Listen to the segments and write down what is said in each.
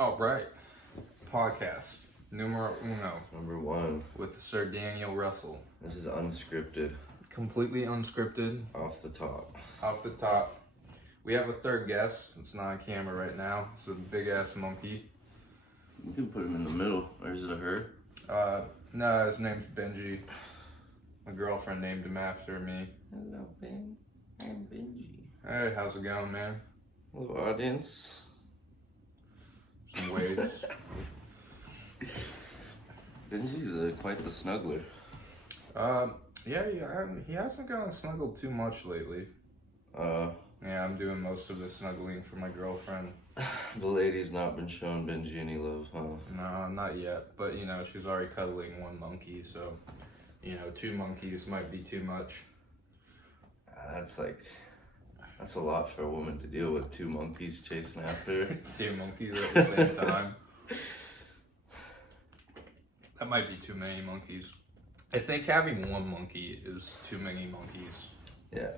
All right. Podcast numero uno Number one. with Sir Daniel Russell. This is unscripted. Completely unscripted. Off the top. Off the top. We have a third guest. It's not on camera right now. It's a big ass monkey. We can put him in the middle. Or is it a her? No, his name's Benji. My girlfriend named him after me. Hello, Ben. I'm Benji. Hey, how's it going, man? Hello, audience. Some waves. Benji's quite the snuggler. Yeah, he hasn't gotten snuggled too much lately. Yeah, I'm doing most of the snuggling for my girlfriend. The lady's not been showing Benji any love, huh? No, not yet. But, she's already cuddling one monkey, so, 2 monkeys might be too much. That's a lot for a woman to deal with. 2 monkeys chasing after her. 2 monkeys at the same time. That might be too many monkeys. I think having 1 monkey is too many monkeys. Yeah.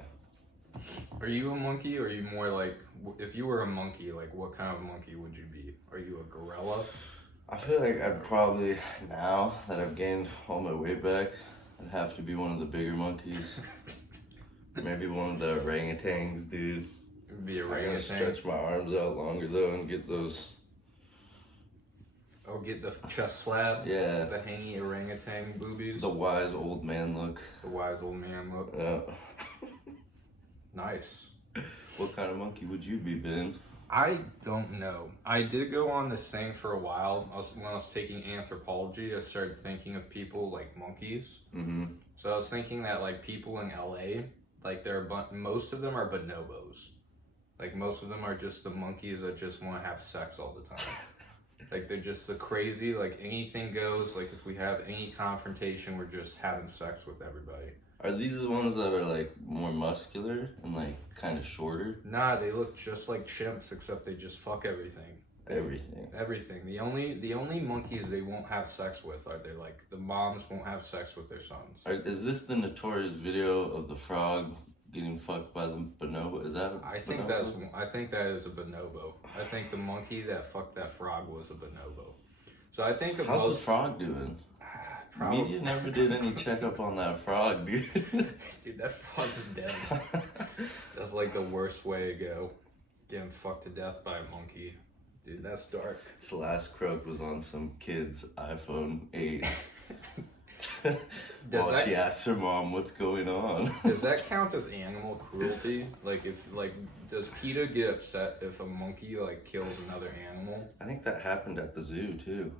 Are you a monkey, or are you more like, if you were a monkey, like what kind of monkey would you be? Are you a gorilla? I feel like I'd probably, now that I've gained all my weight back, I'd have to be one of the bigger monkeys. Maybe one of the orangutans, dude. Be a I gotta orangutan. stretch my arms out longer though and get those. Oh, get the chest flap. Yeah. The hangy orangutan boobies. The wise old man look. The wise old man look. Yeah. Nice. What kind of monkey would you be, Ben? I don't know. I did go on this thing for a while. When I was taking anthropology, I started thinking of people like monkeys. Mm-hmm. So I was thinking that like people in LA, like most of them are bonobos. Like most of them are just the monkeys that just want to have sex all the time. Like they're just the crazy, like anything goes. Like if we have any confrontation, we're just having sex with everybody. Are these the ones that are like more muscular and like kind of shorter? Nah, they look just like chimps, except they just fuck everything. Everything. The only monkeys they won't have sex with are the moms won't have sex with their sons. Is this the notorious video of the frog getting fucked by the bonobo? Is that a I think bonobo? I think that is a bonobo. I think the monkey that fucked that frog was a bonobo. So I think How's the frog doing? Probably. Media never did any checkup on that frog, dude. Dude, that frog's dead. That's like the worst way to go. Getting fucked to death by a monkey. Dude, that's dark. Its last croak was on some kid's iPhone 8. She asked her mom, "What's going on?" Does that count as animal cruelty? Does PETA get upset if a monkey kills another animal? I think that happened at the zoo too.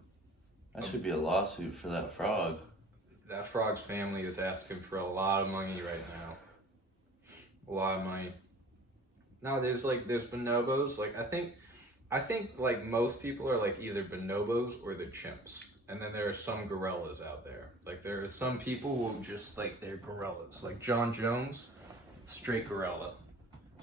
That should be a lawsuit for that frog. That frog's family is asking for a lot of money right now. A lot of money. No, there's bonobos. I think most people are either bonobos or the chimps. And then there are some gorillas out there. There are some people who just they're gorillas. Like John Jones, straight gorilla.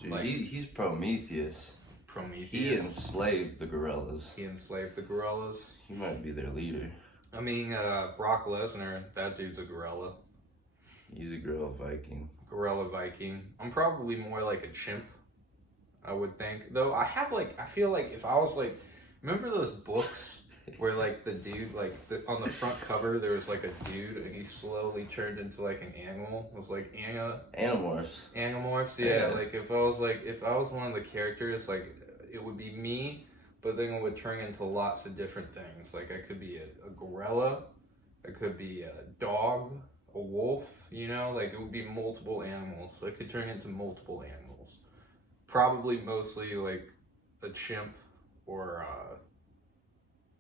Dude, he's Prometheus. Prometheus. He enslaved the gorillas. He enslaved the gorillas. He might be their leader. I mean, Brock Lesnar, that dude's a gorilla. He's a gorilla Viking. Gorilla Viking. I'm probably more like a chimp, I would think. Though I feel like if I was remember those books where the dude, on the front cover there was a dude and he slowly turned into an animal? It was Animorphs. Animorphs, yeah. If I was one of the characters, it would be me, but then it would turn into lots of different things. I could be a gorilla, I could be a dog, a wolf, it would be multiple animals. I could turn into multiple animals. Probably mostly a chimp or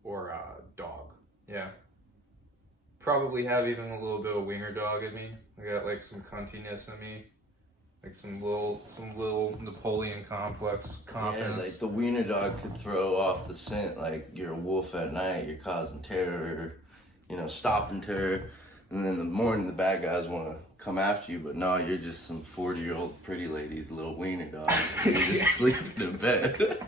a dog. Yeah. Probably have even a little bit of wiener dog in me. I got some cuntiness in me. Some little Napoleon complex confidence. Yeah, the wiener dog could throw off the scent. You're a wolf at night, you're causing terror, stopping terror. And then in the morning, the bad guys want to come after you, but no, you're just some 40-year-old pretty lady's little wiener dog. You're just sleeping in bed.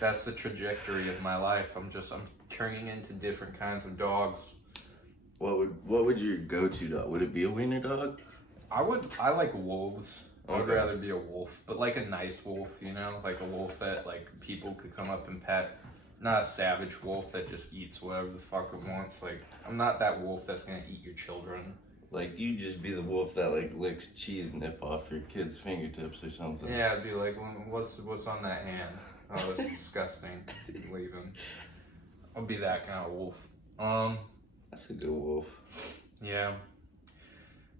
That's the trajectory of my life. I'm turning into different kinds of dogs. What would your go-to dog? Would it be a wiener dog? I like wolves. I would rather be a wolf, but like a nice wolf, you know, like a wolf that like people could come up and pet. Not a savage wolf that just eats whatever the fuck it wants. Like, I'm not that wolf that's gonna eat your children. Like, you just be the wolf that, like, licks cheese nip off your kid's fingertips or something. Yeah, I'd be like, what's on that hand? Oh, that's disgusting. Leave him. I'll be that kind of wolf. That's a good wolf. Yeah.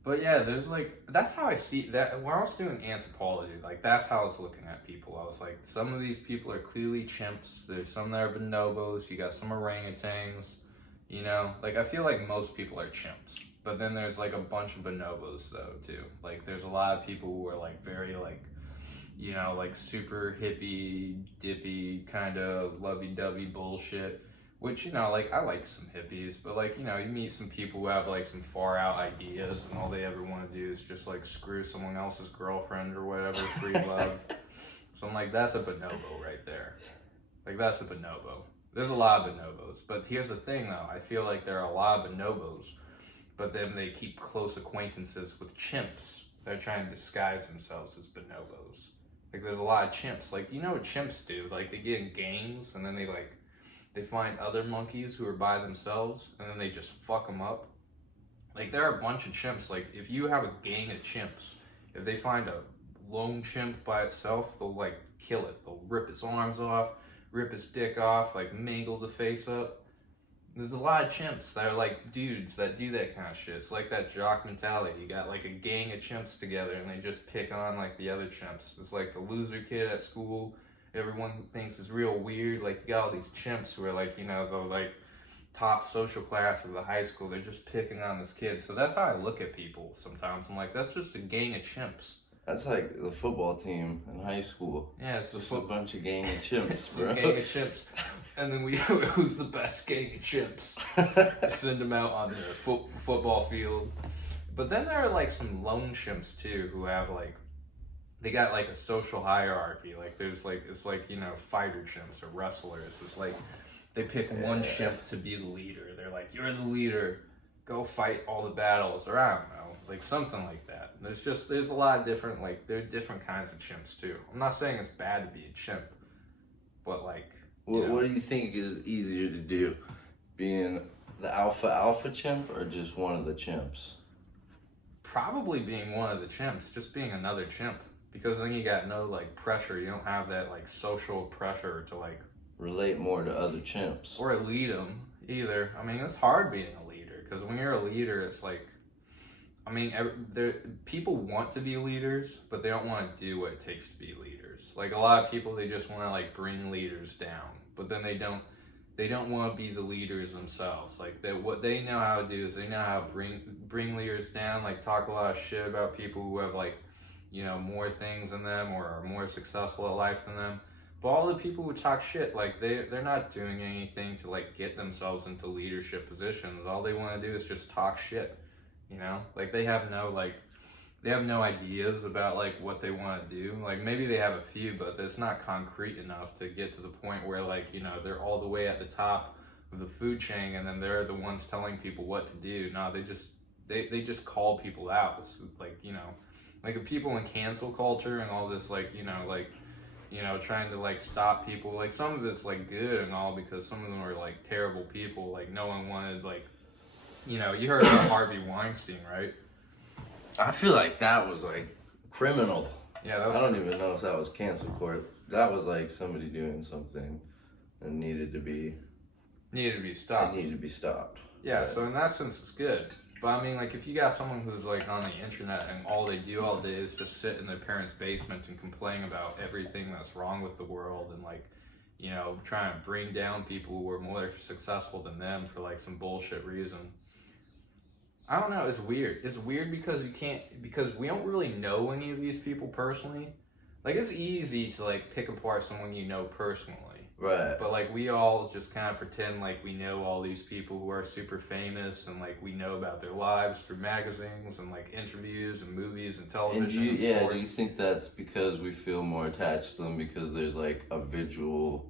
But yeah, there's like, that's how I see that. When I was doing anthropology, like, that's how I was looking at people. I was like, some of these people are clearly chimps. There's some that are bonobos. You got some orangutans, you know? Like, I feel like most people are chimps. But then there's like a bunch of bonobos though, too. Like, there's a lot of people who are like very like, you know, like super hippie, dippy, kind of lovey-dovey bullshit. Which, you know, like, I like some hippies, but, like, you know, you meet some people who have, like, some far-out ideas, and all they ever want to do is just, like, screw someone else's girlfriend or whatever, free love. So I'm like, that's a bonobo right there. Like, that's a bonobo. There's a lot of bonobos. But here's the thing, though. I feel like there are a lot of bonobos, but then they keep close acquaintances with chimps. They're trying to disguise themselves as bonobos. Like, there's a lot of chimps. Like, you know what chimps do? Like, they get in gangs, and then they find other monkeys who are by themselves, and then they just fuck them up. Like, there are a bunch of chimps. Like, if you have a gang of chimps, if they find a lone chimp by itself, they'll, like, kill it. They'll rip its arms off, rip its dick off, like, mangle the face up. There's a lot of chimps that are, like, dudes that do that kind of shit. It's like that jock mentality. You got, like, a gang of chimps together, and they just pick on, like, the other chimps. It's like the loser kid at school everyone thinks is real weird. Like, you got all these chimps who are like, you know, the like top social class of the high school. They're just picking on this kid. So that's how I look at people sometimes. I'm like, that's just a gang of chimps. That's like the football team in high school. Yeah, it's just a bunch of gang of chimps, bro. A gang of chimps. And then who's the best gang of chimps? Send them out on the football field. But then there are like some lone chimps too who have like, they got like a social hierarchy. Like there's like, it's like, you know, fighter chimps or wrestlers. It's like they pick one chimp to be the leader. They're like, you're the leader. Go fight all the battles. Or I don't know, like something like that. There's a lot of different, like, there are different kinds of chimps too. I'm not saying it's bad to be a chimp, but like, what do you think is easier to do? Being the alpha chimp or just one of the chimps? Probably being one of the chimps, just being another chimp. Because then you got no, like, pressure. You don't have that, like, social pressure to, like... relate more to other chimps. Or lead them, either. I mean, it's hard being a leader. Because when you're a leader, it's like... I mean, people want to be leaders, but they don't want to do what it takes to be leaders. Like, a lot of people, they just want to, like, bring leaders down. But then they don't want to be the leaders themselves. Like, what they know how to do is they know how to bring leaders down, like, talk a lot of shit about people who have, like, you know, more things than them or are more successful at life than them. But all the people who talk shit, like, they're not doing anything to, like, get themselves into leadership positions. All they want to do is just talk shit, you know? Like, they have no ideas about, like, what they want to do. Like, maybe they have a few, but it's not concrete enough to get to the point where, like, you know, they're all the way at the top of the food chain and then they're the ones telling people what to do. No, they just call people out. It's like, you know, like the people in cancel culture and all this, like, you know, trying to, like, stop people. Like, some of it's, like, good and all because some of them are, like, terrible people. Like, no one wanted, like, you know, you heard about Harvey Weinstein, right? I feel like that was, like, criminal. Yeah, that was... I don't even know if that was cancel court. That was, like, somebody doing something that needed to be stopped. It needed to be stopped. Yeah, so in that sense, it's good. But I mean, like, if you got someone who's, like, on the internet and all they do all day is just sit in their parents' basement and complain about everything that's wrong with the world and, like, you know, trying to bring down people who are more successful than them for, like, some bullshit reason. I don't know, it's weird. It's weird because because we don't really know any of these people personally. Like, it's easy to, like, pick apart someone you know personally. Right. But, like, we all just kind of pretend like we know all these people who are super famous and, like, we know about their lives through magazines and, like, interviews and movies and television and do you think that's because we feel more attached to them because there's, like, a visual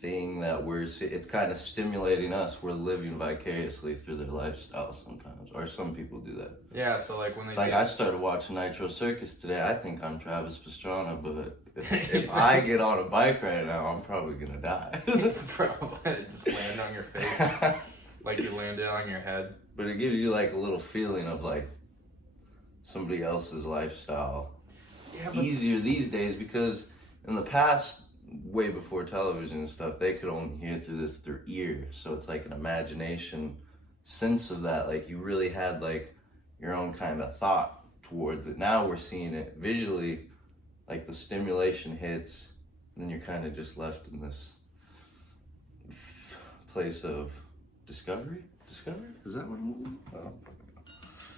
thing that it's kind of stimulating us. We're living vicariously through their lifestyle sometimes, or some people do that. Yeah, so like when they it's like I started watching Nitro Circus today. I think I'm Travis Pastrana, but if I get on a bike right now, I'm probably gonna die. Probably just land on your face, like you landed on your head. But it gives you like a little feeling of like somebody else's lifestyle. Yeah, easier these days, because in the past, way before television and stuff, they could only hear through their ear. So it's like an imagination sense of that. Like you really had like your own kind of thought towards it. Now we're seeing it visually, like the stimulation hits, and then you're kind of just left in this place of discovery? Discovery? Is that what I'm moving? Oh.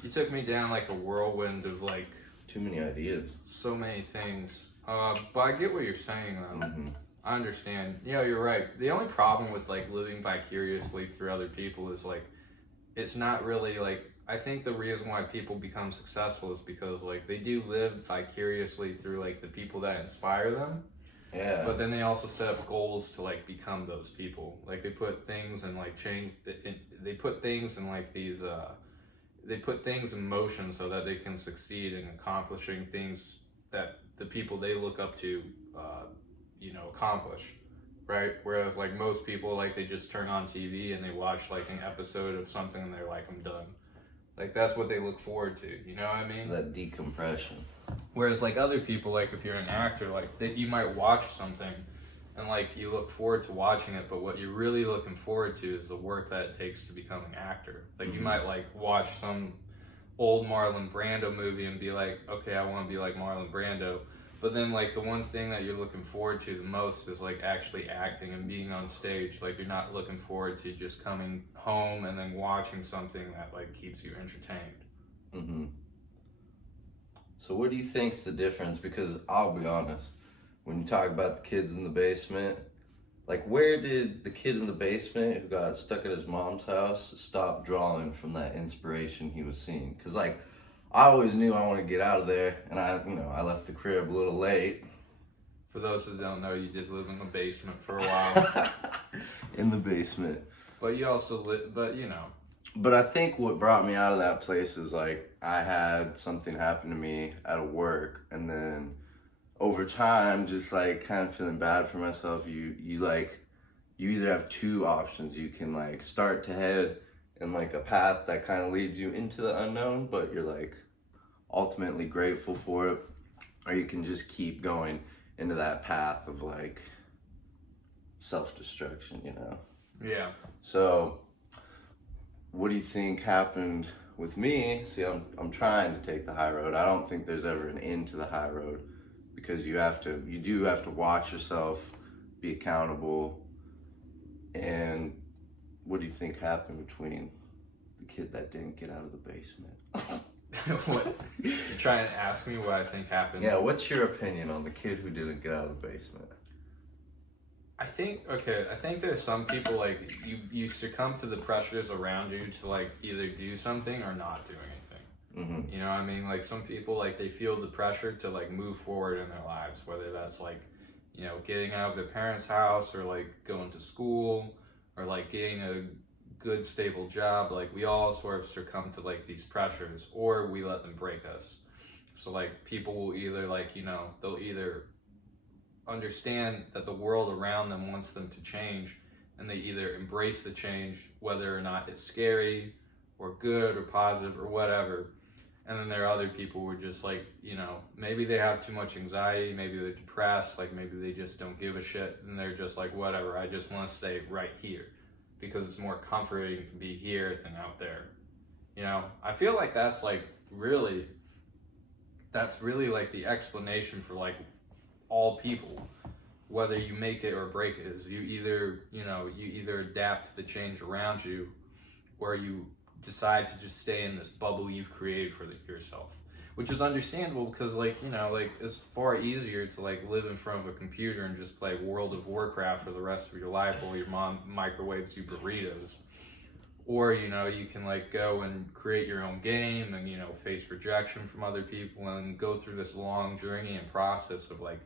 You took me down like a whirlwind of like too many ideas. So many things. But I get what you're saying though. Mm-hmm. I understand. Yeah, you're right. The only problem with like living vicariously through other people is like, it's not really like, I think the reason why people become successful is because like they do live vicariously through like the people that inspire them. Yeah. But then they also set up goals to like become those people. Like they put things and like they put things in like these, they put things in motion so that they can succeed in accomplishing things that the people they look up to, accomplish, right? Whereas like most people, like they just turn on TV and they watch like an episode of something and they're like, I'm done. Like that's what they look forward to, you know what I mean? That decompression. Whereas like other people, like if you're an actor, like that you might watch something and like you look forward to watching it, but what you're really looking forward to is the work that it takes to become an actor. Like Mm-hmm. you might like watch some old Marlon Brando movie and be like, okay, I want to be like Marlon Brando. But then like the one thing that you're looking forward to the most is like actually acting and being on stage. Like you're not looking forward to just coming home and then watching something that like keeps you entertained. Mm-hmm. So what do you think's the difference? Because I'll be honest, when you talk about the kids in the basement, like where did the kid in the basement who got stuck at his mom's house stop drawing from that inspiration he was seeing? Because like I always knew I wanted to get out of there, and I left the crib a little late. For those who don't know, you did live in the basement for a while. In the basement. But you also But I think what brought me out of that place is like I had something happen to me at work, and then over time, just like kind of feeling bad for myself, you either have two options. You can like start to head in like a path that kind of leads you into the unknown, but you're like ultimately grateful for it, or you can just keep going into that path of like self-destruction, Yeah. So what do you think happened with me? See, I'm trying to take the high road. I don't think there's ever an end to the high road, because you do have to watch yourself, be accountable. And what do you think happened between the kid that didn't get out of the basement? What? You're trying to ask me what I think happened? Yeah, what's your opinion on the kid who didn't get out of the basement? I think there's some people like you succumb to the pressures around you to like either do something or not do anything. Mm-hmm. You know what I mean? Like some people, like they feel the pressure to like move forward in their lives, whether that's like, getting out of their parents' house, or like going to school, or like getting a good stable job. Like we all sort of succumb to like these pressures, or we let them break us. So like people will either like, they'll either understand that the world around them wants them to change, and they either embrace the change, whether or not it's scary or good or positive or whatever. And then there are other people who are just like, maybe they have too much anxiety, maybe they're depressed, like maybe they just don't give a shit, and they're just like, whatever, I just want to stay right here because it's more comforting to be here than out there. I feel like that's really like the explanation for like all people, whether you make it or break it, is you either adapt to the change around you, or you decide to just stay in this bubble you've created for yourself, which is understandable because it's far easier to like live in front of a computer and just play World of Warcraft for the rest of your life while your mom microwaves you burritos, or you can like go and create your own game and face rejection from other people and go through this long journey and process of like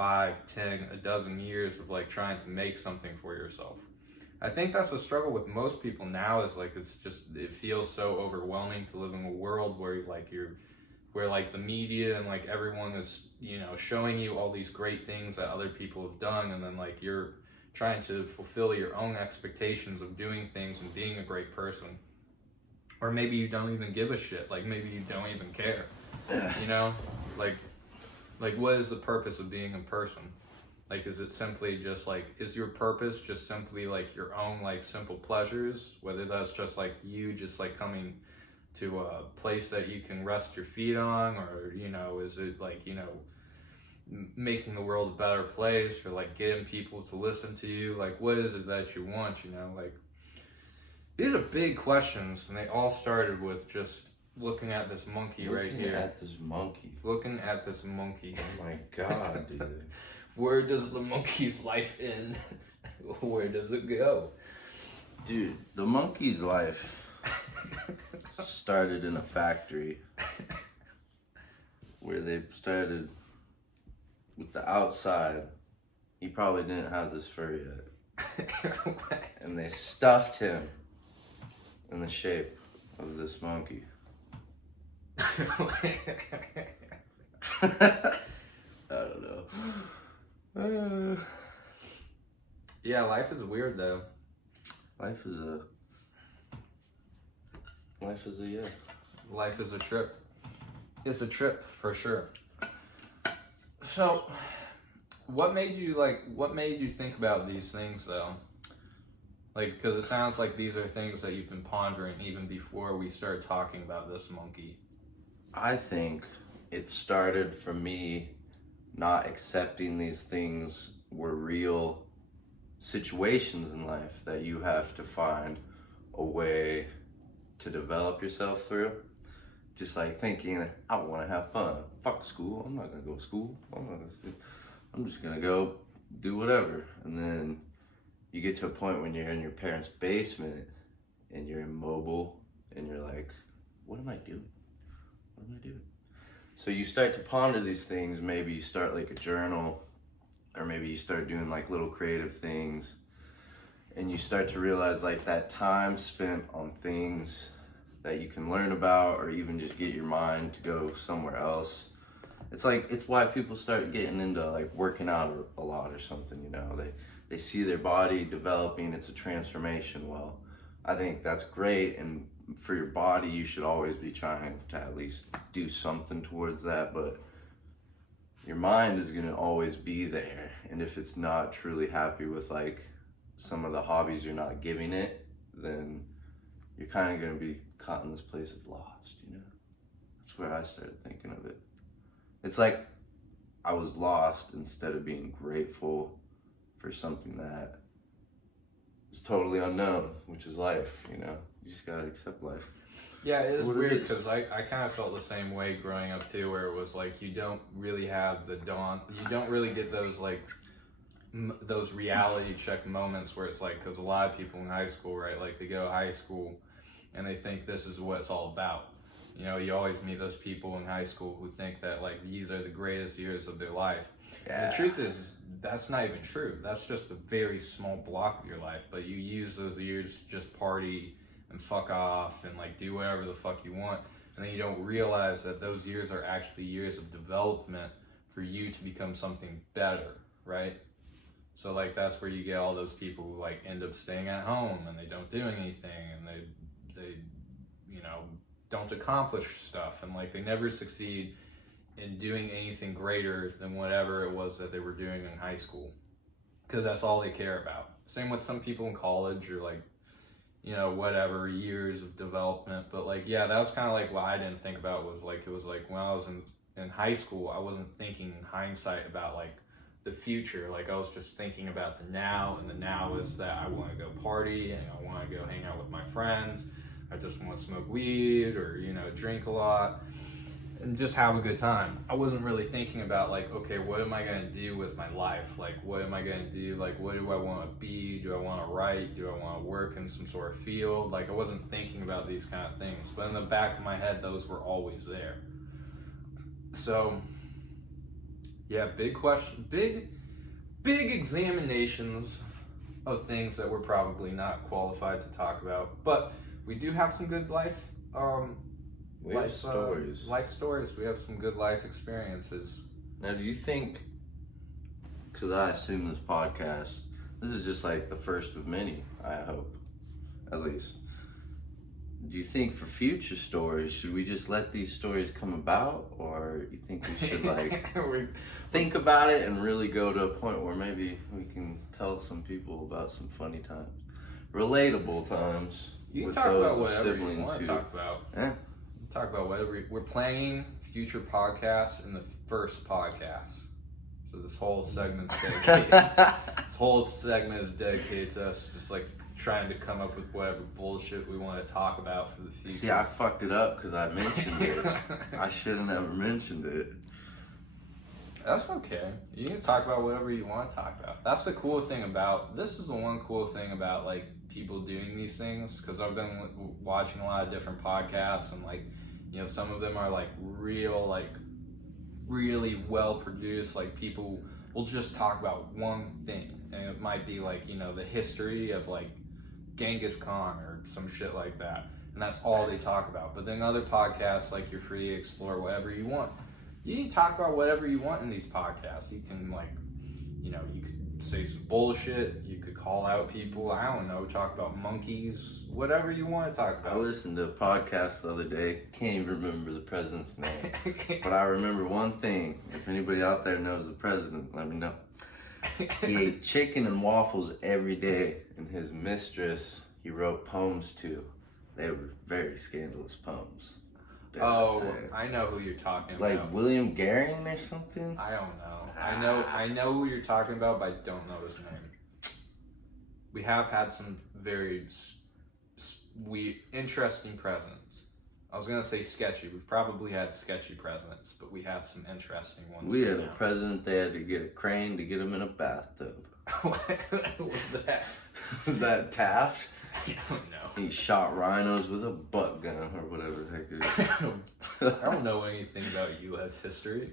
5, 10, a dozen years of like trying to make something for yourself. I think that's the struggle with most people now, is like it feels so overwhelming to live in a world where where like the media and like everyone is, you know, showing you all these great things that other people have done, and then like you're trying to fulfill your own expectations of doing things and being a great person. Or maybe you don't even give a shit, like maybe you don't even care, you know? Like what is the purpose of being a person? Like, is it simply just like, is your purpose just simply like your own like simple pleasures? Whether that's just like you just like coming to a place that you can rest your feet on, or, you know, is it like, you know, making the world a better place, or like getting people to listen to you? Like, what is it that you want, you know? Like, these are big questions, and they all started with just looking at this monkey right here. Looking at this monkey. Oh my God, dude. Where does the monkey's life end? Where does it go? Dude, the monkey's life started in a factory where they started with the outside. He probably didn't have this fur yet. And they stuffed him in the shape of this monkey. I don't know. Yeah, life is weird though. Life is a yeah. Life is a trip. It's a trip for sure. So, what made you think about these things though? Like, because it sounds like these are things that you've been pondering even before we started talking about this monkey. I think it started from me not accepting these things were real situations in life that you have to find a way to develop yourself through. Just like thinking, I want to have fun. Fuck school. I'm not going to go to school. I'm just going to go do whatever. And then you get to a point when you're in your parents' basement and you're immobile and you're like, what am I doing? What am I doing? So you start to ponder these things. Maybe you start like a journal, or maybe you start doing like little creative things, and you start to realize like that time spent on things that you can learn about, or even just get your mind to go somewhere else. It's why people start getting into like working out a lot or something, you know. They see their body developing, it's a transformation. Well, I think that's great, and for your body, you should always be trying to at least do something towards that, but your mind is gonna always be there, and if it's not truly happy with like some of the hobbies you're not giving it, then you're kind of gonna be caught in this place of lost, you know? That's where I started thinking of it. It's like I was lost instead of being grateful for something that is totally unknown, which is life, you know? You just gotta accept life. Yeah, it is weird because I kind of felt the same way growing up too, where it was like you don't really have you don't really get those like those reality check moments where it's like, because a lot of people in high school, right, like they go to high school and they think this is what it's all about. You know, you always meet those people in high school who think that like these are the greatest years of their life. Yeah. The truth is, that's not even true. That's just a very small block of your life, but you use those years to just party and fuck off and like do whatever the fuck you want, and then you don't realize that those years are actually years of development for you to become something better, right? So like that's where you get all those people who like end up staying at home and they don't do anything, and they you know, don't accomplish stuff, and like they never succeed in doing anything greater than whatever it was that they were doing in high school, because that's all they care about. Same with some people in college, or like, you know, whatever, years of development. But like, yeah, that was kind of like what I didn't think about, was like, it was like when I was in high school, I wasn't thinking in hindsight about like the future. Like I was just thinking about the now, and the now is that I want to go party, and I want to go hang out with my friends. I just want to smoke weed, or, you know, drink a lot and just have a good time. I wasn't really thinking about like, okay, what am I going to do with my life? Like, what am I going to do? Like, what do I want to be? Do I want to write? Do I want to work in some sort of field? Like, I wasn't thinking about these kind of things, but in the back of my head, those were always there. So Yeah, big question, big examinations of things that we're probably not qualified to talk about. But we do have some good life stories. Life stories. We have some good life experiences. Now, do you think, because I assume this is just like the first of many, I hope, at least. Do you think for future stories, should we just let these stories come about? Or you think we should think about it and really go to a point where maybe we can tell some people about some funny times? Relatable times. You can with talk those about of whatever you siblings want to who- talk about. Eh? Talk about whatever. We're planning future podcasts in the first podcast. So this whole segment's dedicated. This whole segment is dedicated to us just like trying to come up with whatever bullshit we want to talk about for the future. See, I fucked it up because I mentioned it. I should have never mentioned it. That's okay. You can talk about whatever you want to talk about. That's the cool thing about, this is the one cool thing about like people doing these things, because I've been watching a lot of different podcasts and like, you know, some of them are like real, like really well produced, like people will just talk about one thing and it might be like, you know, the history of like Genghis Khan or some shit like that, and that's all they talk about. But then other podcasts, like, you're free to explore whatever you want. You can talk about whatever you want in these podcasts. You can, like, you know, you could say some bullshit, you could call out people, I don't know, talk about monkeys, whatever you want to talk I about. listened to a podcast the other day. Can't even remember the president's name. But I remember one thing. If anybody out there knows the president, let me know. He ate chicken and waffles every day, and his mistress, he wrote poems to. They were very scandalous poems. Oh, I know who you're talking like about. William Garing or something? I don't know. I know who you're talking about, but I don't know his name. We have had some very interesting presidents. I was gonna say sketchy. We've probably had sketchy presidents, but we have some interesting ones. We had a president, they had to get a crane to get him in a bathtub. What was that? Was that Taft? I don't know. He shot rhinos with a butt gun or whatever the heck it is. I don't know anything about U.S. history.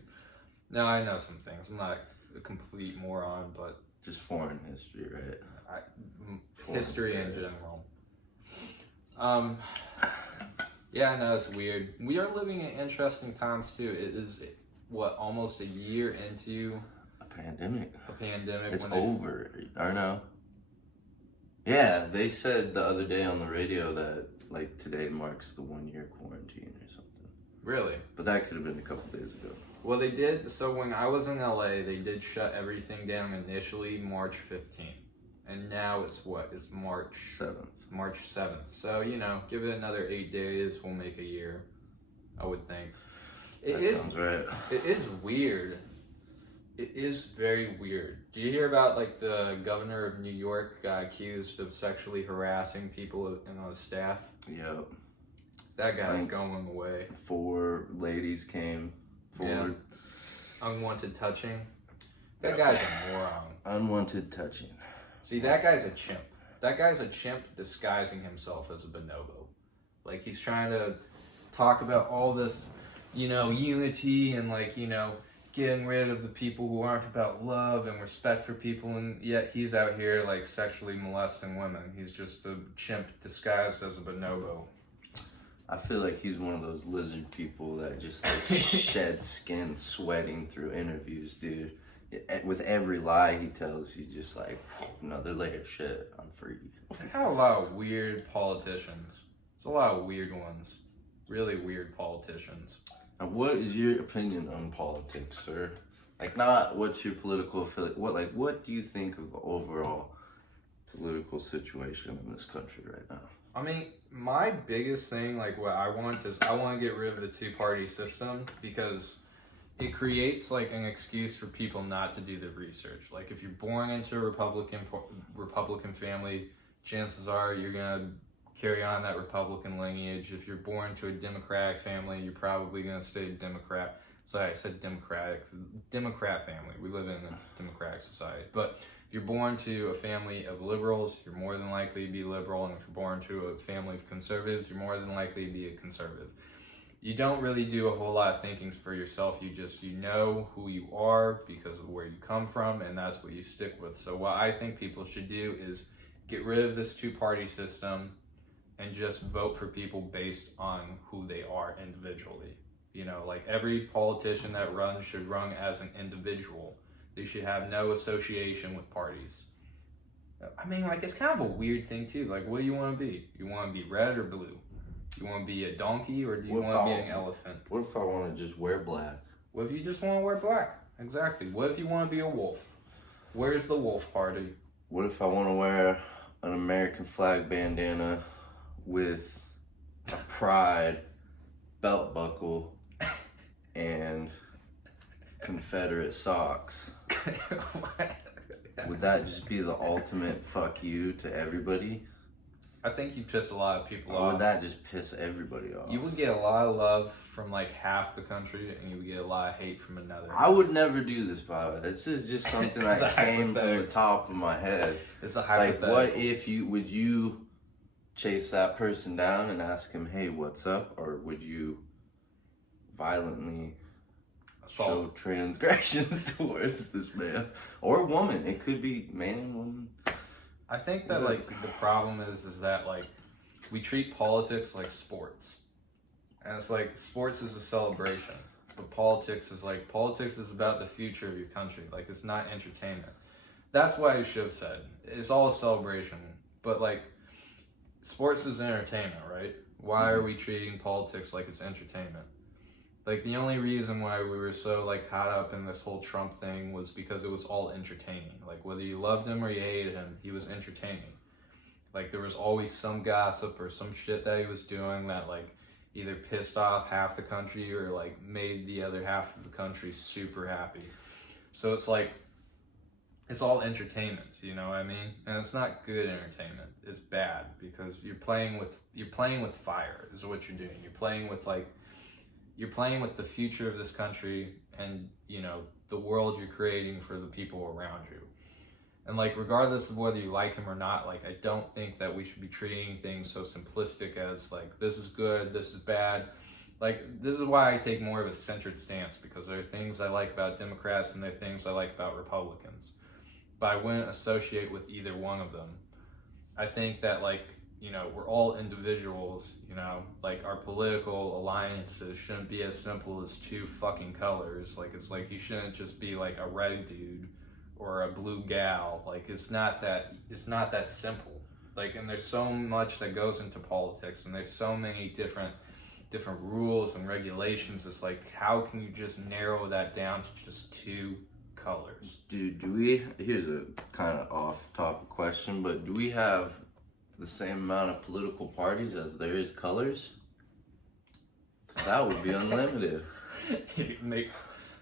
No, I know some things. I'm not a complete moron, but Just foreign history, right? History in general. Yeah, I know it's weird. We are living in interesting times too. It is almost a year into A pandemic. a pandemic. It's when they over, or no? Yeah, they said the other day on the radio that like today marks the 1 year quarantine or something. Really? But that could have been a couple days ago. Well, they did. So when I was in LA, they did shut everything down initially March 15th. And now it's what? It's March 7th. March 7th. So, you know, give it another 8 days, we'll make a year, I would think. That sounds right. It is weird. It is very weird. Do you hear about, like, the governor of New York got accused of sexually harassing people on his staff? Yep. That guy's going away. 4 ladies came forward. Yeah. Unwanted touching. That guy's a moron. Unwanted touching. See, that guy's a chimp. That guy's a chimp disguising himself as a bonobo. Like, he's trying to talk about all this, you know, unity and, like, you know, getting rid of the people who aren't about love and respect for people, and yet he's out here, like, sexually molesting women. He's just a chimp disguised as a bonobo. I feel like he's one of those lizard people that just like shed skin sweating through interviews, dude. With every lie he tells, he's just like, another layer of shit, I'm free. We've had a lot of weird politicians. There's a lot of weird ones. Really weird politicians. Now, what is your opinion on politics, sir? Like, not what's your political affiliate. What do you think of the overall political situation in this country right now? I mean, my biggest thing, like what I want is I want to get rid of the two-party system because it creates like an excuse for people not to do the research. Like if you're born into a Republican family, chances are you're gonna carry on that Republican lineage. If you're born to a Democratic family, you're probably gonna stay Democrat. Sorry, I said Democrat family. We live in a democratic society. But if you're born to a family of liberals, you're more than likely to be liberal. And if you're born to a family of conservatives, you're more than likely to be a conservative. you don't really do a whole lot of thinking for yourself. You know who you are because of where you come from, and that's what you stick with. So what I think people should do is get rid of this two-party system and just vote for people based on who they are individually. You know, like every politician that runs should run as an individual. They should have no association with parties. I mean, like, it's kind of a weird thing too. Like, what do you want to be? You want to be red or blue? You want to be a donkey or do you want to be an elephant? What if I want to just wear black? What if you just want to wear black? Exactly. What if you want to be a wolf? Where's the wolf party? What if I want to wear an American flag bandana with a pride belt buckle and Confederate socks? Would that just be the ultimate fuck you to everybody? I think you piss a lot of people Or off. would that just piss everybody off? You would get a lot of love from like half the country, and you would get a lot of hate from another. I would never do this, by the way. This is just something that came from the top of my head. It's a hypothetical. Like, what if would you chase that person down and ask him, hey, what's up? Or would you violently show transgressions towards this man or woman? It could be man and woman. I think that like the problem is that like we treat politics like sports, and it's like sports is a celebration, but politics is about the future of your country. Like, it's not entertainment. That's why I should have said it's all a celebration, but like sports is entertainment, right? Why are we treating politics like it's entertainment? Like, the only reason why we were so like caught up in this whole Trump thing was because it was all entertaining. Like, whether you loved him or you hated him, he was entertaining. Like, there was always some gossip or some shit that he was doing that like either pissed off half the country or like made the other half of the country super happy. So it's like, it's all entertainment, you know what I mean? And it's not good entertainment. It's bad because you're playing with fire is what you're doing. You're playing with the future of this country and, you know, the world you're creating for the people around you. And like, regardless of whether you like him or not, like, I don't think that we should be treating things so simplistic as like, this is good, this is bad. Like, this is why I take more of a centered stance, because there are things I like about Democrats and there are things I like about Republicans. But I wouldn't associate with either one of them. I think that, like, you know, we're all individuals, you know, like, our political alliances shouldn't be as simple as two fucking colors. Like, it's like, you shouldn't just be like a red dude or a blue gal. Like, it's not that simple. Like, and there's so much that goes into politics, and there's so many different rules and regulations. It's like, how can you just narrow that down to just two colors? Dude, here's a kind of off topic question, but do we have the same amount of political parties as there is colors? 'Cause that would be unlimited.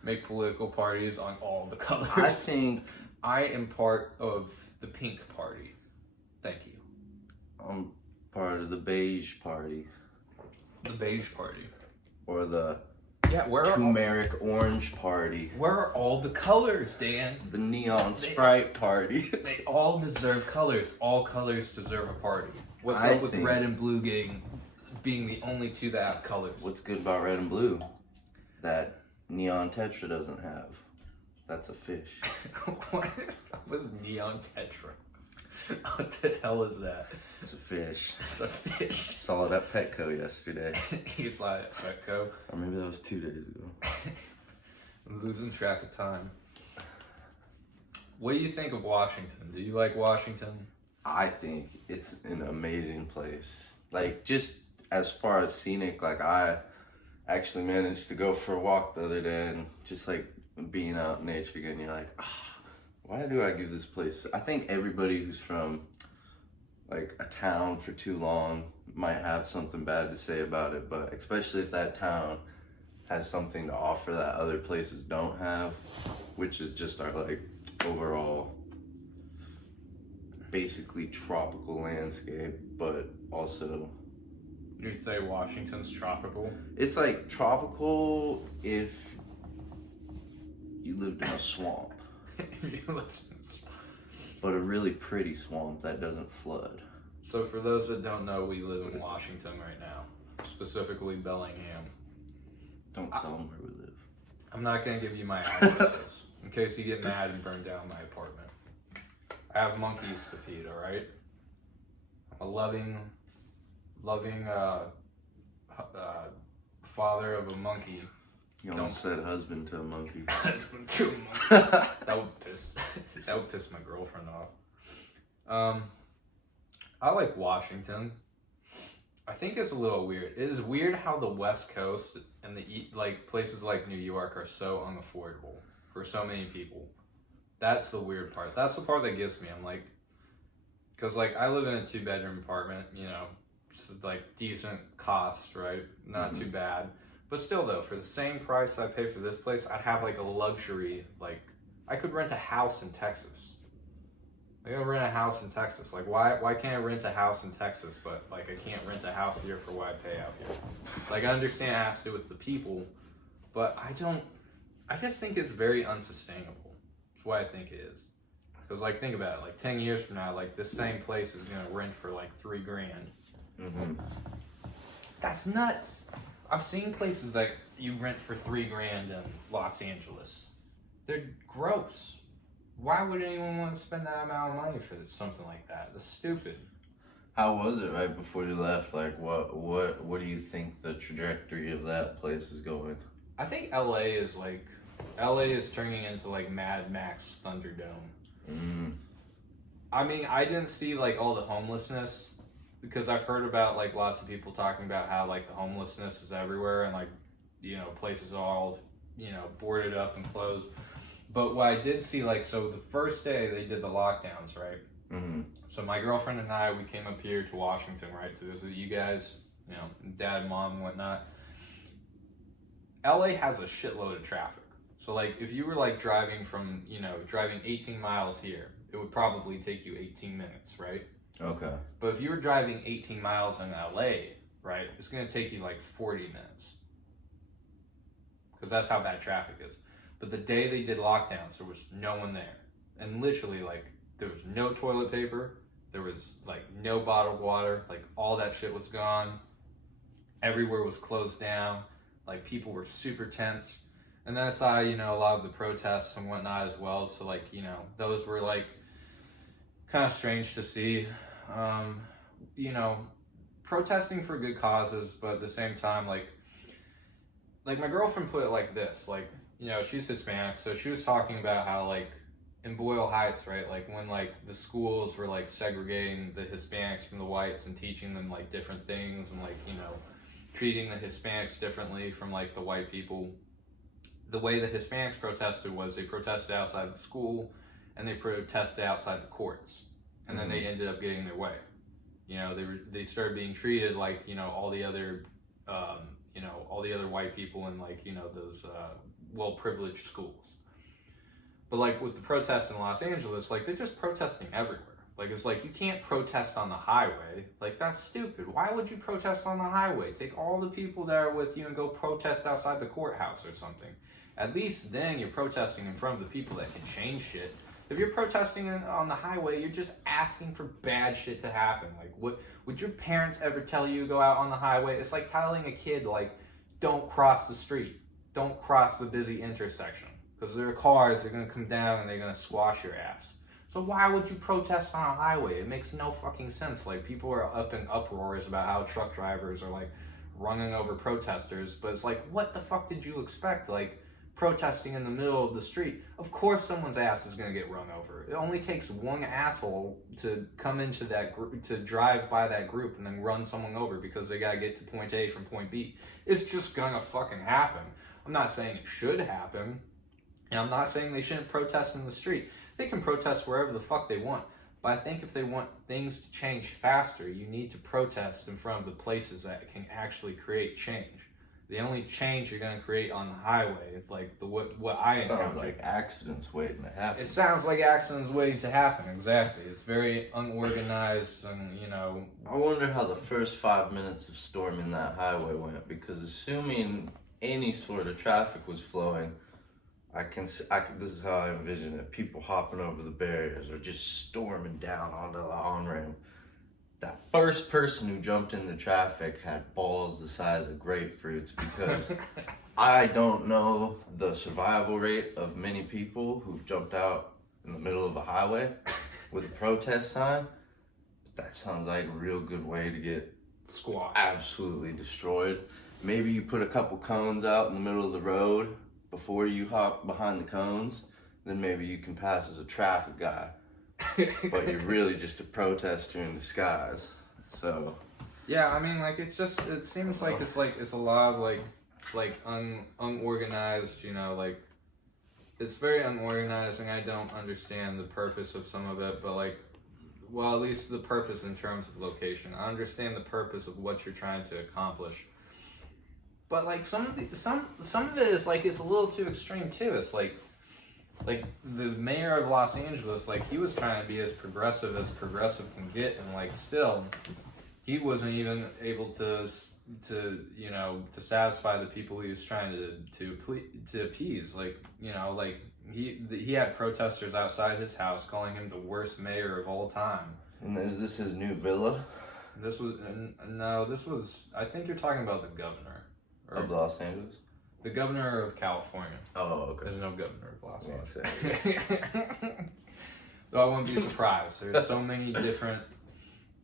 make political parties on all the colors. I think I am part of the pink party. Thank you. I'm part of the beige party. The beige party. Or the where turmeric orange party. Where are all the colors, Dan? The neon Sprite party. They all deserve colors. All colors deserve a party. What's up with red and blue being the only two that have colors? What's good about red and blue that neon tetra doesn't have? That's a fish. What was neon tetra? What the hell is that? It's a fish. It's a fish. Saw it at Petco yesterday. You saw it at Petco? Or maybe that was 2 days ago. I'm losing track of time. What do you think of Washington? Do you like Washington? I think it's an amazing place. Like, just as far as scenic, like, I actually managed to go for a walk the other day and just like being out in nature again, you're like, why do I give this place? I think everybody who's from like a town for too long might have something bad to say about it, but especially if that town has something to offer that other places don't have, which is just our like overall basically tropical landscape, but also You'd say Washington's tropical? it's like tropical if you lived in a swamp. But a really pretty swamp that doesn't flood. So for those that don't know, we live in Washington right now, specifically Bellingham. Don't tell them where we live. I'm not going to give you my addresses in case you get mad and burn down my apartment. I have monkeys to feed, all right? I'm a loving father of a monkey. You almost said husband to a monkey. Husband to a monkey. That would piss my girlfriend off. I like Washington. I think it's a little weird. It is weird how the West Coast and like places like New York are so unaffordable for so many people. That's the weird part. That's the part that gets me. I'm like, because like I live in a 2-bedroom apartment, you know, it's like decent cost, right? Not too bad. But still though, for the same price I pay for this place, I'd have like a luxury, like I could rent a house in Texas. I gotta rent a house in Texas. Like why can't I rent a house in Texas, but like I can't rent a house here for what I pay out here? Like I understand it has to do with the people, but I just think it's very unsustainable. That's what I think it is. Because like think about it, like 10 years from now, like this same place is gonna rent for like $3,000. That's nuts. I've seen places that you rent for $3,000 in Los Angeles. They're gross. Why would anyone want to spend that amount of money for something like that? That's stupid. How was it right before you left? Like, what do you think the trajectory of that place is going? I think LA is turning into like Mad Max Thunderdome. I mean, I didn't see like all the homelessness because I've heard about like lots of people talking about how like the homelessness is everywhere and like, you know, places are all, you know, boarded up and closed. But what I did see, like, so the first day they did the lockdowns, right? So my girlfriend and I, we came up here to Washington, right, to visit you guys, you know, dad, mom, and whatnot. LA has a shitload of traffic. So, like, if you were, like, driving 18 miles here, it would probably take you 18 minutes, right? Okay. But if you were driving 18 miles in LA, right, it's going to take you, like, 40 minutes. Because that's how bad traffic is. But the day they did lockdowns, there was no one there. And literally, like, there was no toilet paper. There was, like, no bottled water. Like, all that shit was gone. Everywhere was closed down. Like, people were super tense. And then I saw, you know, a lot of the protests and whatnot as well. So, like, you know, those were, like, kind of strange to see. You know, protesting for good causes, but at the same time, like my girlfriend put it like this, like, you know, she's Hispanic, so she was talking about how, like, in Boyle Heights, right, like, when, like, the schools were, like, segregating the Hispanics from the whites and teaching them, like, different things and, like, you know, treating the Hispanics differently from, like, the white people. The way the Hispanics protested was they protested outside the school and they protested outside the courts. And then they ended up getting their way. You know, they started being treated like, you know, all the other, all the other white people in, like, you know, those well-privileged schools. But, like, with the protests in Los Angeles, like, they're just protesting everywhere. Like, it's like, you can't protest on the highway. Like, that's stupid. Why would you protest on the highway? Take all the people that are with you and go protest outside the courthouse or something. At least then you're protesting in front of the people that can change shit. If you're protesting on the highway, you're just asking for bad shit to happen. Like, what would your parents ever tell you to go out on the highway? It's like telling a kid, like, don't cross the street. Don't cross the busy intersection. Because there are cars, they're going to come down and they're going to squash your ass. So why would you protest on a highway? It makes no fucking sense. Like, people are up in uproars about how truck drivers are, like, running over protesters. But it's like, what the fuck did you expect? Like, protesting in the middle of the street, of course someone's ass is going to get run over. It only takes one asshole to come into that group, to drive by that group and then run someone over because they got to get to point A from point B. It's just going to fucking happen. I'm not saying it should happen, and I'm not saying they shouldn't protest in the street. They can protest wherever the fuck they want, but I think if they want things to change faster, you need to protest in front of the places that can actually create change. The only change you're going to create on the highway is like what I encountered. Sounds like accidents waiting to happen. It sounds like accidents waiting to happen, exactly. It's very unorganized and, you know... I wonder how the first 5 minutes of storming that highway went, because assuming any sort of traffic was flowing, this is how I envision it. People hopping over the barriers or just storming down onto the on-ramp. That first person who jumped into traffic had balls the size of grapefruits, because I don't know the survival rate of many people who've jumped out in the middle of a highway with a protest sign. But that sounds like a real good way to get Squash. absolutely destroyed. Maybe you put a couple cones out in the middle of the road before you hop behind the cones. Then maybe you can pass as a traffic guy. But you're really just a protester in disguise. So yeah, I mean, like, it's just, it seems like it's a lot of unorganized, you know, like, it's very unorganized, and I don't understand the purpose of some of it, but like, well, at least the purpose in terms of location. I understand the purpose of what you're trying to accomplish, but like some of it is like, it's a little too extreme too. It's like the mayor of Los Angeles, like, he was trying to be as progressive can get, and like, still he wasn't even able to you know, to satisfy the people he was trying to appease. Like, you know, like, he had protesters outside his house calling him the worst mayor of all time. And is this his new villa? This was I think you're talking about the governor Of Los Angeles? The governor of California. Oh, okay. There's no governor of Los Angeles. So I wouldn't be surprised. There's so many different.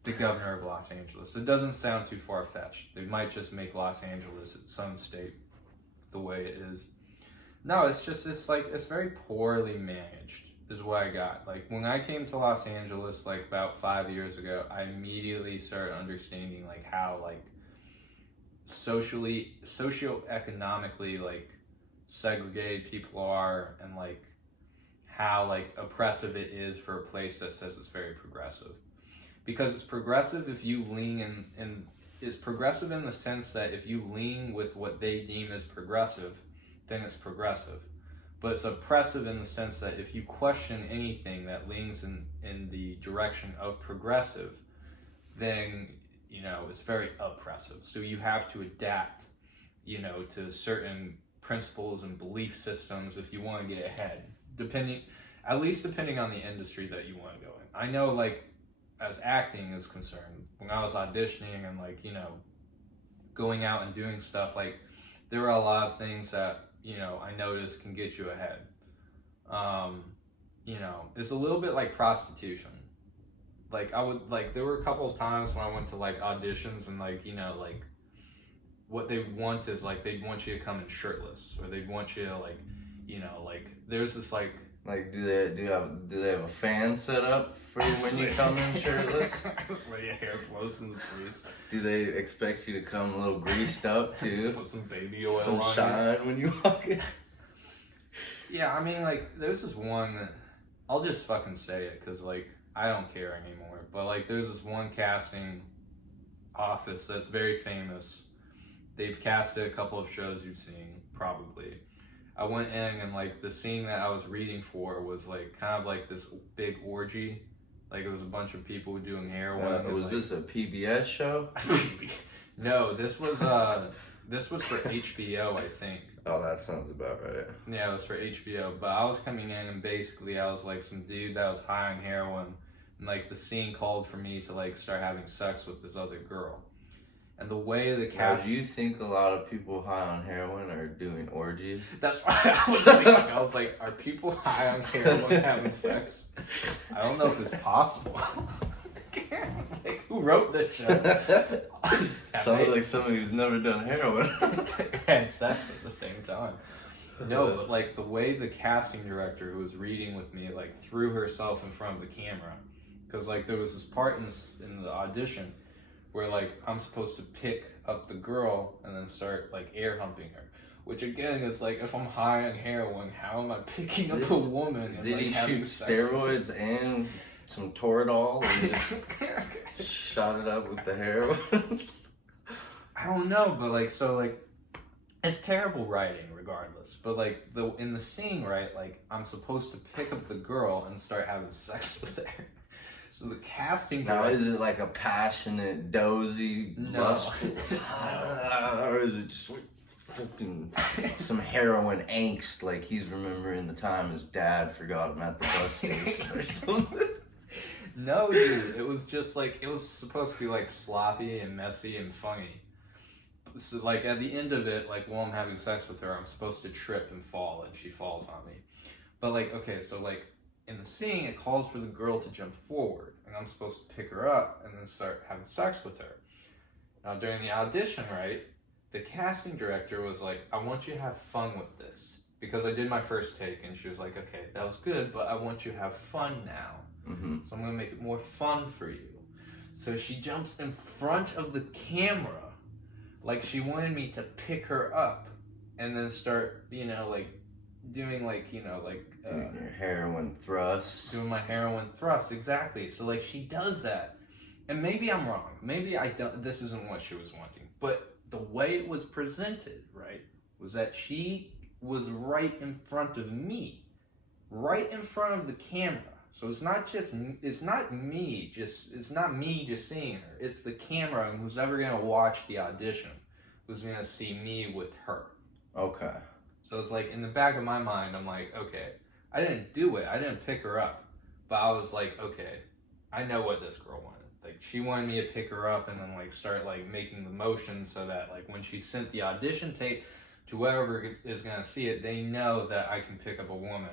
The governor of Los Angeles. It doesn't sound too far-fetched. They might just make Los Angeles its own state the way it is. No, it's very poorly managed is what I got. Like, when I came to Los Angeles, like, about 5 years ago, I immediately started understanding, like, how, like, socioeconomically, like, segregated people are, and, like, how, like, oppressive it is for a place that says it's very progressive. Because it's progressive if you lean in it's progressive in the sense that if you lean with what they deem as progressive, then it's progressive. But it's oppressive in the sense that if you question anything that leans in the direction of progressive, then, you know, it's very oppressive. So you have to adapt, you know, to certain principles and belief systems if you want to get ahead. Depending on the industry that you want to go in. I know, like, as acting is concerned, when I was auditioning and, like, you know, going out and doing stuff, like, there were a lot of things that, you know, I noticed can get you ahead. You know, it's a little bit like prostitution. Like, there were a couple of times when I went to, like, auditions and, like, you know, like, what they want is, like, they'd want you to come in shirtless, or they'd want you to, like, you know, like, there's this, like, do they have a fan set up for you when you come in shirtless? It's like your hair close in the trees. Do they expect you to come a little greased up too? Put some baby oil some on shine when you walk in? Yeah, I mean, like, there's this one, I'll just fucking say it because, like, I don't care anymore. But, like, there's this one casting office that's very famous. They've casted a couple of shows you've seen, probably. I went in and, like, the scene that I was reading for was, like, kind of like this big orgy. Like, it was a bunch of people doing heroin. Was this a PBS show? No, this was for HBO, I think. Oh, that sounds about right. Yeah, it was for HBO. But I was coming in and basically I was, like, some dude that was high on heroin. And, like, the scene called for me to, like, start having sex with this other girl. And the way the cast... Do you think a lot of people high on heroin are doing orgies? That's why I was thinking. I was like, are people high on heroin having sex? I don't know if it's possible. Like, who wrote this show? Sounds like somebody who's never done heroin. Had sex at the same time. No, but, like, the way the casting director who was reading with me, like, threw herself in front of the camera. Because, like, there was this part in the audition where, like, I'm supposed to pick up the girl and then start, like, air humping her. Which, again, is like, if I'm high on heroin, how am I picking up a woman and, did like, he having shoot sex steroids and some Toradol and just shot it up with the heroin? I don't know, but, like, so, like, it's terrible writing regardless. But, like, in the scene, right, like, I'm supposed to pick up the girl and start having sex with her. So the casting now, is it like a passionate, dozy, lustful, or is it just like fucking some heroin angst, like he's remembering the time his dad forgot him at the bus station or something? No, dude, it was just like, it was supposed to be like sloppy and messy and funny. So like at the end of it, like while I'm having sex with her, I'm supposed to trip and fall, and she falls on me. But like, okay, so like in the scene, it calls for the girl to jump forward, and I'm supposed to pick her up and then start having sex with her. Now during the audition, right, the casting director was like, I want you to have fun with this. Because I did my first take, and she was like, okay, that was good, but I want you to have fun now. Mm-hmm. So I'm gonna make it more fun for you. So she jumps in front of the camera, like she wanted me to pick her up, and then start, you know, like doing like, you know, like your heroin thrust. doing my heroin thrust, exactly. So like she does that, and maybe I'm wrong. Maybe I don't. This isn't what she was wanting, but the way it was presented, right, was that she was right in front of me, right in front of the camera. So it's not me just seeing her. It's the camera, and who's ever gonna watch the audition, who's gonna see me with her. Okay. So it's like in the back of my mind, I'm like, okay, I didn't do it. I didn't pick her up, but I was like, okay, I know what this girl wanted. Like she wanted me to pick her up and then like start like making the motion so that like when she sent the audition tape to whoever is gonna see it, they know that I can pick up a woman,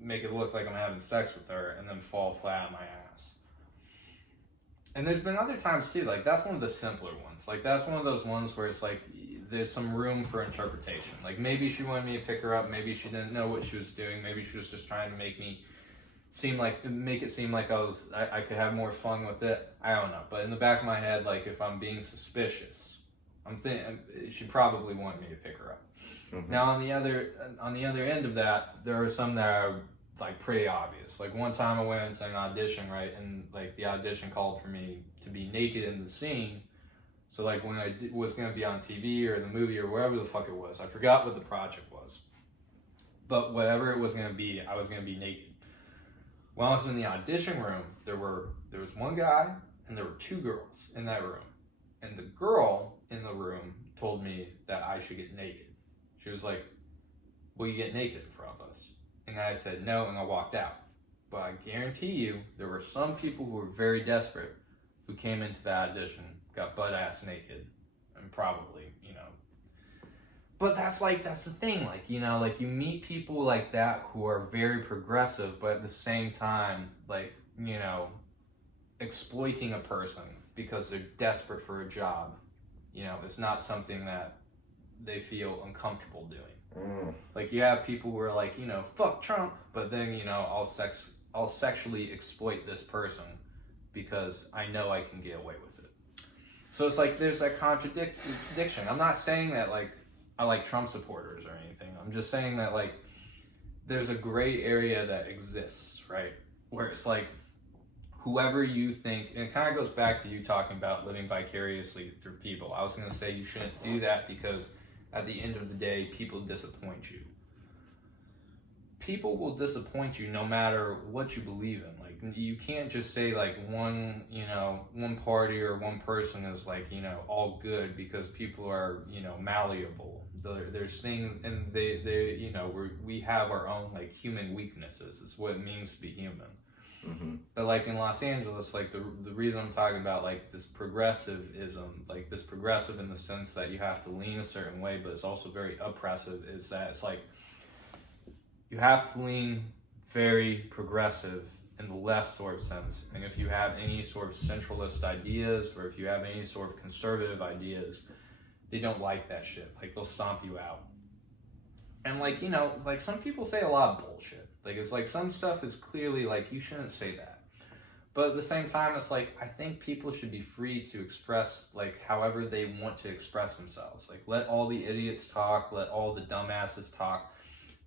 make it look like I'm having sex with her, and then fall flat on my ass. And there's been other times too, like that's one of the simpler ones. Like that's one of those ones where it's like there's some room for interpretation. Like maybe she wanted me to pick her up, maybe she didn't know what she was doing, maybe she was just trying to make it seem like I could have more fun with it. I don't know. But in the back of my head, like if I'm being suspicious, I'm thinking she probably wanted me to pick her up. Mm-hmm. Now on the other end of that, there are some that are like pretty obvious. Like one time I went into an audition, right, and like the audition called for me to be naked in the scene. So like when I was gonna be on TV or the movie or wherever the fuck it was, I forgot what the project was. But whatever it was gonna be, I was gonna be naked. When I was in the audition room, there was one guy and there were two girls in that room. And the girl in the room told me that I should get naked. She was like, will you get naked in front of us? And I said no, and I walked out. But I guarantee you, there were some people who were very desperate who came into the audition, got butt-ass naked, and probably, you know. But that's the thing, like, you know, like you meet people like that who are very progressive, but at the same time, like, you know, exploiting a person because they're desperate for a job. You know, it's not something that they feel uncomfortable doing. Like you have people who are like, you know, fuck Trump, but then, you know, I'll sexually exploit this person because I know I can get away with it. So it's like there's that contradiction. I'm not saying that like I like Trump supporters or anything. I'm just saying that like there's a gray area that exists, right? Where it's like whoever you think, and it kind of goes back to you talking about living vicariously through people. I was going to say you shouldn't do that because at the end of the day, people disappoint you. People will disappoint you no matter what you believe in. Like, you can't just say like one party or one person is like, you know, all good because people are, you know, malleable. There's things, and they you know, we have our own like human weaknesses. It's what it means to be human. Mm-hmm. But like in Los Angeles, like the reason I'm talking about like this progressivism, like this progressive in the sense that you have to lean a certain way, but it's also very oppressive, is that it's like you have to lean very progressive in the left sort of sense. And if you have any sort of centralist ideas, or if you have any sort of conservative ideas, they don't like that shit. Like they'll stomp you out. And like, you know, like some people say a lot of bullshit. Like it's like some stuff is clearly like you shouldn't say that. But at the same time, it's like I think people should be free to express like however they want to express themselves. Like let all the idiots talk, let all the dumbasses talk,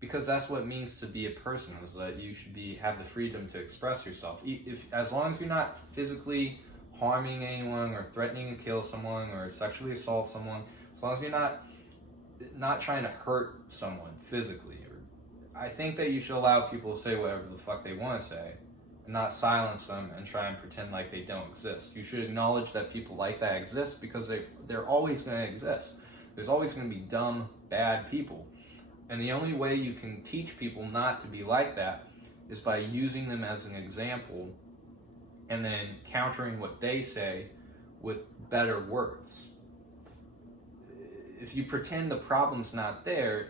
because that's what it means to be a person, is that you should have the freedom to express yourself. If as long as you're not physically harming anyone or threatening to kill someone or sexually assault someone, as long as you're not trying to hurt someone physically, I think that you should allow people to say whatever the fuck they want to say and not silence them and try and pretend like they don't exist. You should acknowledge that people like that exist because they're always going to exist. There's always going to be dumb, bad people. And the only way you can teach people not to be like that is by using them as an example and then countering what they say with better words. if you pretend the problem's not there,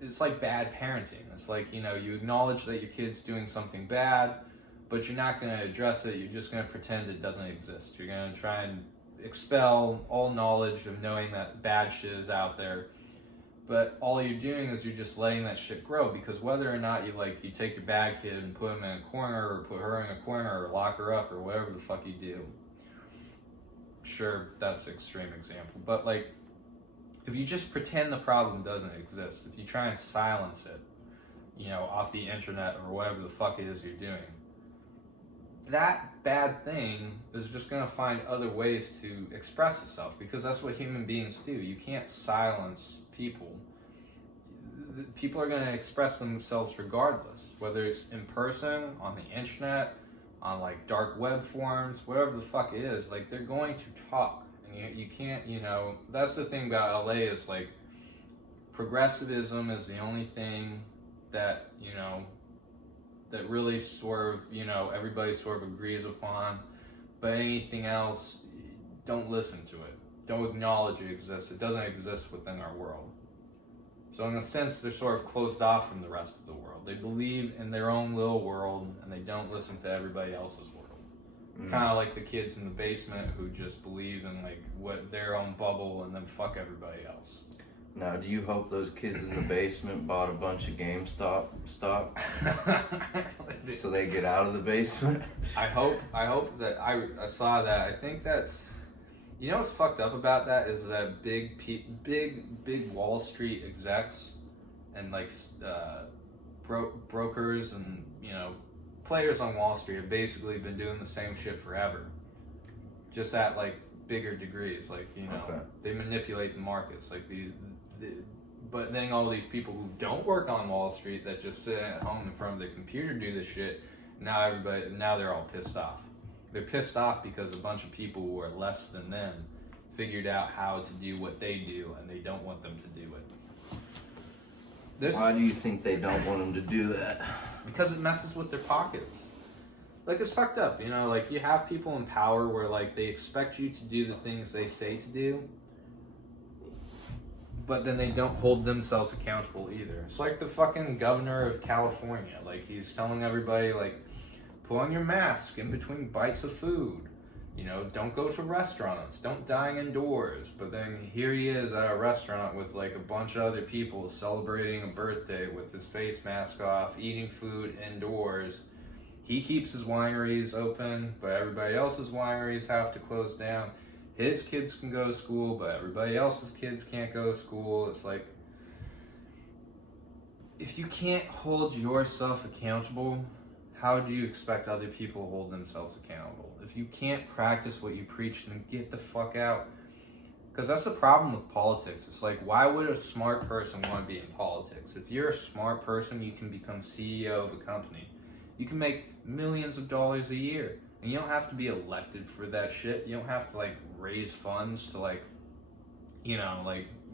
it's like bad parenting. It's like, you acknowledge that your kid's doing something bad, but you're not going to address it. You're just going to pretend it doesn't exist. You're going to try and expel all knowledge of knowing that bad shit is out there. But all you're doing is you're just letting that shit grow, because whether or not you take your bad kid and put him in a corner, or put her in a corner, or lock her up, or whatever the fuck you do. Sure, that's an extreme example. But if you just pretend the problem doesn't exist, if you try and silence it, off the internet or whatever the fuck it is you're doing, that bad thing is just going to find other ways to express itself, because that's what human beings do. You can't silence people. People are going to express themselves regardless, whether it's in person, on the internet, on dark web forums, whatever the fuck it is. They're going to talk, and you can't, that's the thing about LA is progressivism is the only thing that that really sort of, everybody sort of agrees upon. But anything else, don't listen to it. Don't acknowledge it exists. It doesn't exist within our world. So in a sense, they're sort of closed off from the rest of the world. They believe in their own little world, and they don't listen to everybody else's world. Kind of like the kids in the basement who just believe in what their own bubble, and then fuck everybody else. Now, do you hope those kids in the basement bought a bunch of GameStop stock so they get out of the basement? I hope that I saw that. I think that's, what's fucked up about that is that big Wall Street execs and brokers and players on Wall Street have basically been doing the same shit forever, just at bigger degrees. Okay. They manipulate the markets but then all these people who don't work on Wall Street, that just sit at home in front of their computer, do this shit. Now they're all pissed off. They're pissed off because a bunch of people who are less than them figured out how to do what they do, and they don't want them to do it. Why do you think they don't want them to do that? Because it messes with their pockets. It's fucked up, you have people in power where they expect you to do the things they say to do, but then they don't hold themselves accountable either. It's like the fucking governor of California. He's telling everybody, put on your mask in between bites of food. Don't go to restaurants. Don't dine indoors. But then here he is at a restaurant with a bunch of other people celebrating a birthday with his face mask off, eating food indoors. He keeps his wineries open, but everybody else's wineries have to close down. His kids can go to school, but everybody else's kids can't go to school. It's if you can't hold yourself accountable, how do you expect other people to hold themselves accountable? If you can't practice what you preach, then get the fuck out. Because that's the problem with politics. It's why would a smart person want to be in politics? If you're a smart person, you can become CEO of a company. You can make millions of dollars a year. And you don't have to be elected for that shit. You don't have to raise funds to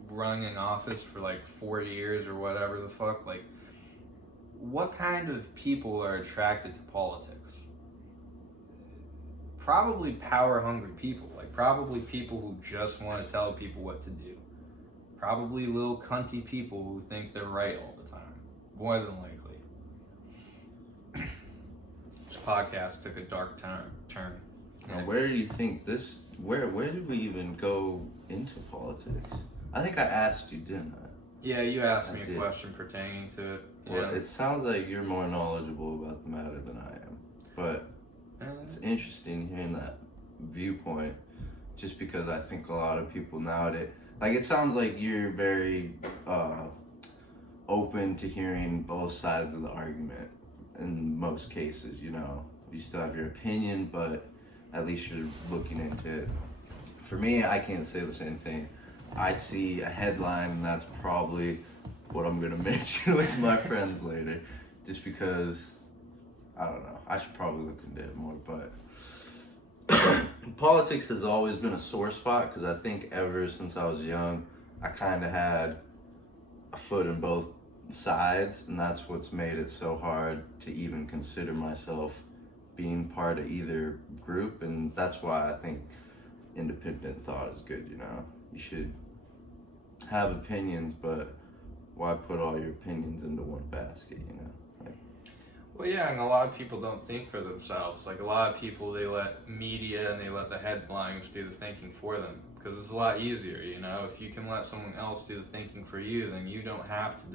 run in office for 4 years or whatever the fuck. What kind of people are attracted to politics? Probably power-hungry people. Probably people who just want to tell people what to do. Probably little cunty people who think they're right all the time. More than likely. This podcast took a dark turn. Now, where do you think this... Where did we even go into politics? I think I asked you, didn't I? Yeah, you asked me a question pertaining to it. Well, it sounds like you're more knowledgeable about the matter than I am. But it's interesting hearing that viewpoint, just because I think a lot of people nowadays... it sounds like you're very open to hearing both sides of the argument in most cases, You still have your opinion, but at least you're looking into it. For me, I can't say the same thing. I see a headline, and that's probably what I'm gonna mention with my friends later, just because, I don't know, I should probably look into it more, but politics has always been a sore spot, because I think ever since I was young, I kind of had a foot in both sides, and that's what's made it so hard to even consider myself being part of either group. And that's why I think independent thought is good. You should have opinions, but why put all your opinions into one basket, you know? Like, well, yeah, and a lot of people don't think for themselves. Like, a lot of people, they let media and they let the headlines do the thinking for them, because it's a lot easier, you know? If you can let someone else do the thinking for you, then you don't have to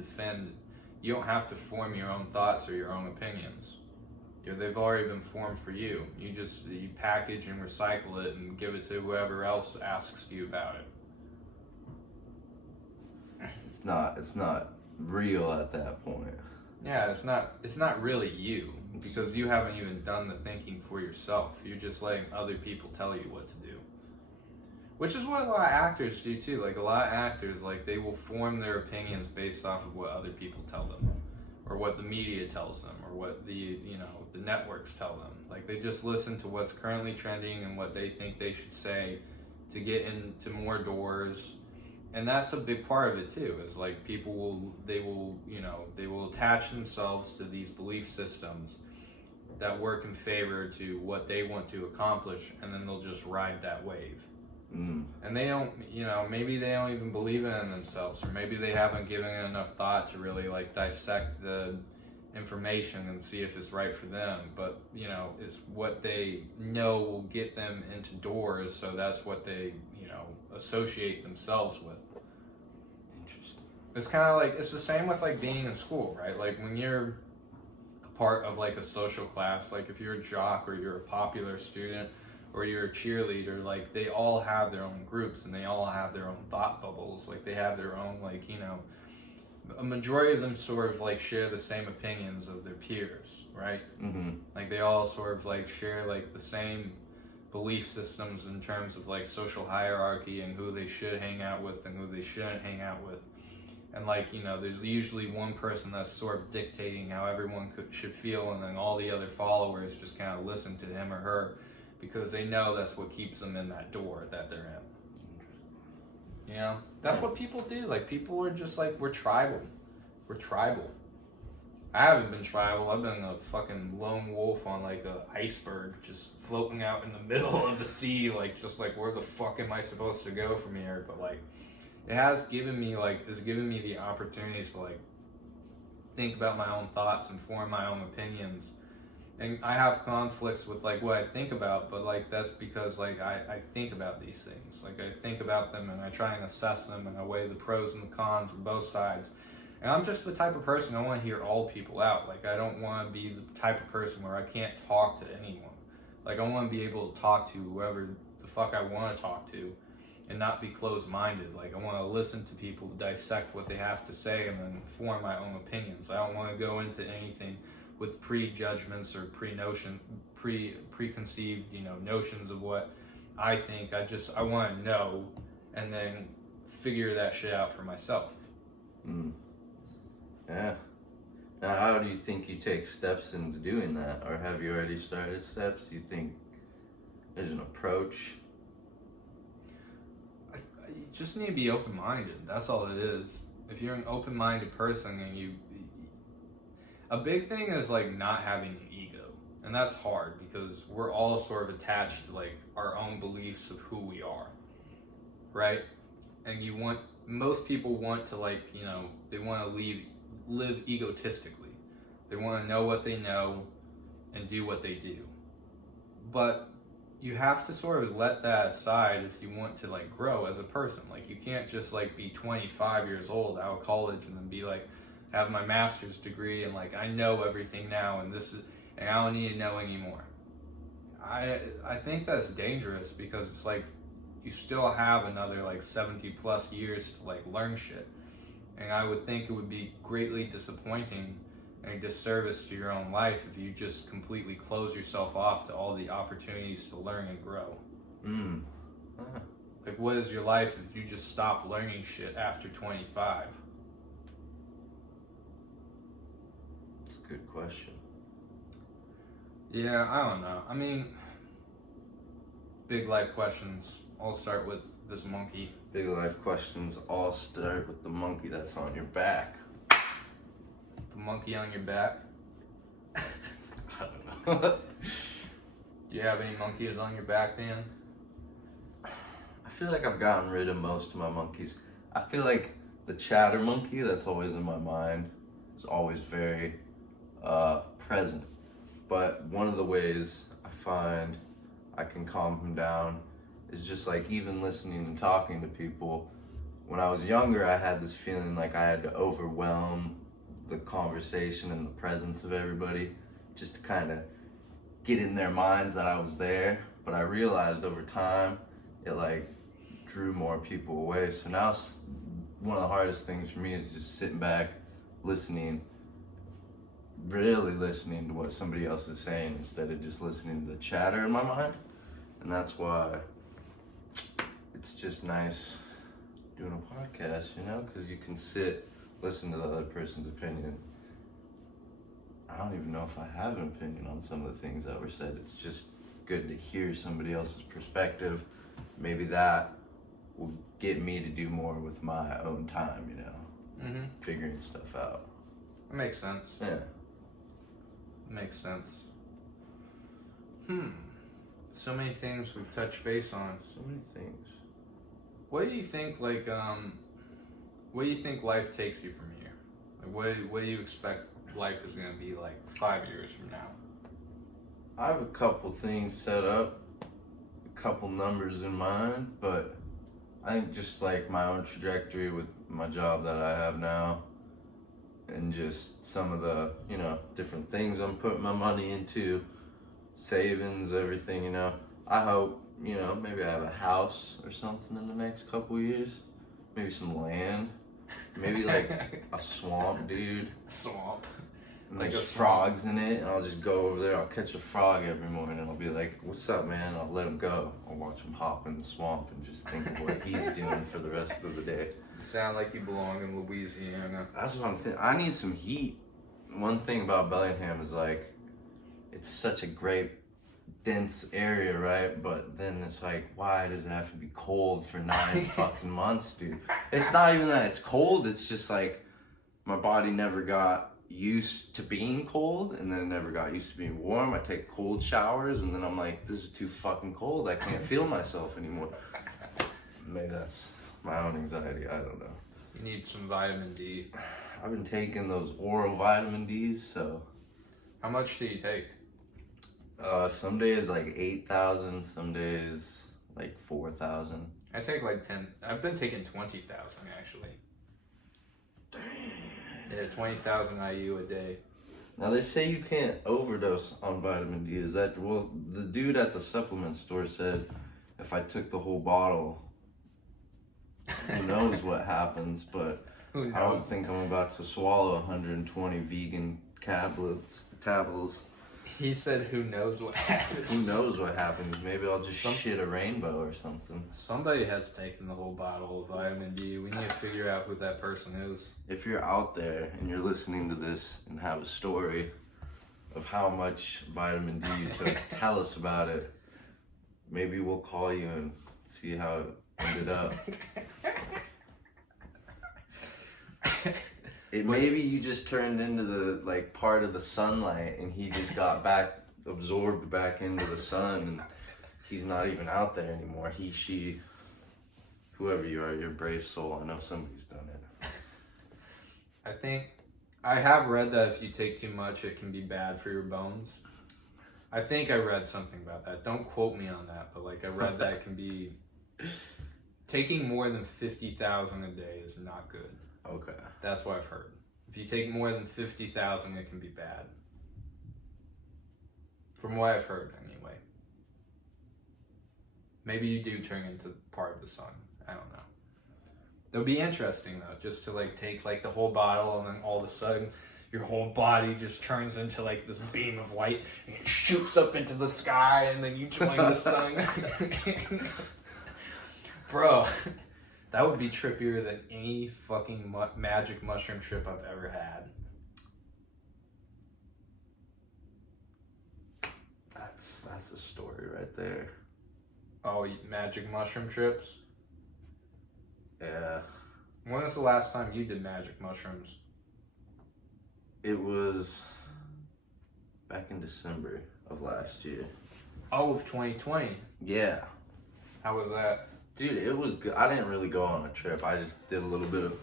you don't have to form your own thoughts or your own opinions. They've already been formed for you. You package and recycle it and give it to whoever else asks you about it. it's not real at that point. Yeah, it's not really you, because you haven't even done the thinking for yourself. You're just letting other people tell you what to do. Which is what a lot of actors do too. Like, a lot of actors, like, they will form their opinions based off of what other people tell them, or what the media tells them, or what the networks tell them. Like, they just listen to what's currently trending and what they think they should say to get into more doors. And that's a big part of it too, is like, people will attach themselves to these belief systems that work in favor to what they want to accomplish, and then they'll just ride that wave. And they don't, maybe they don't even believe it in themselves, or maybe they haven't given it enough thought to really like dissect the information and see if it's right for them. But it's what they know will get them into doors, so that's what they associate themselves with. Interesting. It's kind of like, it's the same with like being in school, right? Like, when you're a part of like a social class, like if you're a jock or you're a popular student or you're a cheerleader, like, they all have their own groups and they all have their own thought bubbles. Like, they have their own, like, a majority of them sort of like share the same opinions of their peers, right? Mm-hmm. Like, they all sort of like share like the same belief systems in terms of like social hierarchy and who they should hang out with and who they shouldn't hang out with. And like, there's usually one person that's sort of dictating how everyone should feel, and then all the other followers just kind of listen to him or her, because they know that's what keeps them in that door that they're in. That's what people do. Like, people are just like, we're tribal. We're tribal. I haven't been tribal. I've been a fucking lone wolf on like a iceberg, just floating out in the middle of the sea, like, just like, where the fuck am I supposed to go from here? But like, it's given me the opportunity to like think about my own thoughts and form my own opinions. And I have conflicts with like what I think about, but like, that's because like I think about these things. Like, I think about them and I try and assess them and I weigh the pros and the cons of both sides. And I'm just the type of person, I want to hear all people out. Like, I don't want to be the type of person where I can't talk to anyone. Like, I want to be able to talk to whoever the fuck I want to talk to and not be closed-minded. Like, I want to listen to people, dissect what they have to say, and then form my own opinions. I don't want to go into anything with prejudgments or preconceived, notions of what I think. I want to know and then figure that shit out for myself. Yeah. Now, how do you think you take steps into doing that? Or have you already started steps? You think there's an approach? You just need to be open-minded. That's all it is. If you're an open-minded person and a big thing is like not having an ego. And that's hard because we're all sort of attached to like our own beliefs of who we are. Right? And most people want to like, they want to live egotistically. They want to know what they know and do what they do. But you have to sort of let that aside if you want to like grow as a person. Like, you can't just like be 25 years old out of college and then be like, have my master's degree and like, I know everything now and I don't need to know anymore. I think that's dangerous because it's like, you still have another like 70 plus years to like learn shit. And I would think it would be greatly disappointing and a disservice to your own life if you just completely close yourself off to all the opportunities to learn and grow. Like, what is your life if you just stop learning shit after 25? That's a good question. Yeah, I don't know. I mean, big life questions. I'll start with this monkey. Big life questions all start with the monkey that's on your back. The monkey on your back? I don't know. Do you have any monkeys on your back, man? I feel like I've gotten rid of most of my monkeys. I feel like the chatter monkey that's always in my mind is always very present. But one of the ways I find I can calm him down is just like even listening and talking to people. When I was younger, I had this feeling like I had to overwhelm the conversation and the presence of everybody just to kind of get in their minds that I was there. But I realized over time, it like drew more people away. So now one of the hardest things for me is just sitting back, listening, really listening to what somebody else is saying instead of just listening to the chatter in my mind. And that's why it's just nice doing a podcast, you know, because you can sit, listen to the other person's opinion. I don't even know if I have an opinion on some of the things that were said. It's just good to hear somebody else's perspective. Maybe that will get me to do more with my own time, you know, figuring stuff out. That makes sense. Yeah. Makes sense. So many things we've touched base on. So many things. What do you think, like, what do you think life takes you from here? Like, what do you expect life is going to be like 5 years from now? I have a couple things set up, a couple numbers in mind, but I think just like my own trajectory with my job that I have now and just some of the, you know, different things I'm putting my money into, savings, everything, you know. I hope, you know, maybe I have a house or something in the next couple years, maybe some land, maybe like a swamp, dude. A swamp. And Like there's a frogs in it, and I'll just go over there. I'll catch a frog every morning, and I'll be like, "What's up, man?" I'll let him go. I'll watch him hop in the swamp and just think of what he's doing for the rest of the day. You sound like you belong in Louisiana. That's what I'm thinking. I need some heat. One thing about Bellingham is like, it's such a great, dense area, right? But then it's like, why does it have to be cold for 9 fucking months, dude? It's not even that it's cold. It's just like my body never got used to being cold, and then never got used to being warm. I take cold showers, and then I'm like, this is too fucking cold. I can't feel myself anymore. Maybe that's my own anxiety. I don't know. You need some vitamin D. I've been taking those oral vitamin Ds, so. How much do you take? Some days like 8,000, some days like 4,000. I take like 10. I've been taking 20,000 actually. Damn. Yeah, 20,000 IU a day. Now they say you can't overdose on vitamin D. Is that, well, the dude at the supplement store said if I took the whole bottle, who knows what happens, but Who knows? I don't think I'm about to swallow 120 vegan tablets. He said, who knows what happens. Who knows what happens? Maybe I'll just shit a rainbow or something. Somebody has taken the whole bottle of vitamin D. We need to figure out who that person is. If you're out there and you're listening to this and have a story of how much vitamin D you took, tell us about it. Maybe we'll call you and see how it ended up. Maybe you just turned into the like part of the sunlight, and he just got absorbed back into the sun, and he's not even out there anymore. He, she, whoever you are, you're a brave soul. I know somebody's done it. I think I have read that if you take too much, it can be bad for your bones. I think I read something about that. Don't quote me on that, but like I read that it can be taking more than 50,000 a day is not good. Okay. That's what I've heard. If you take more than 50,000, it can be bad. From what I've heard, anyway. Maybe you do turn into part of the sun. I don't know. It'll be interesting though, just to like take like the whole bottle, and then all of a sudden your whole body just turns into like this beam of light, and it shoots up into the sky, and then you join the sun. Bro. That would be trippier than any fucking magic mushroom trip I've ever had. That's a story right there. Oh, magic mushroom trips? Yeah. When was the last time you did magic mushrooms? It was back in December of last year. Oh, of 2020. Yeah. How was that? Dude, it was good. I didn't really go on a trip. I just did a little bit of.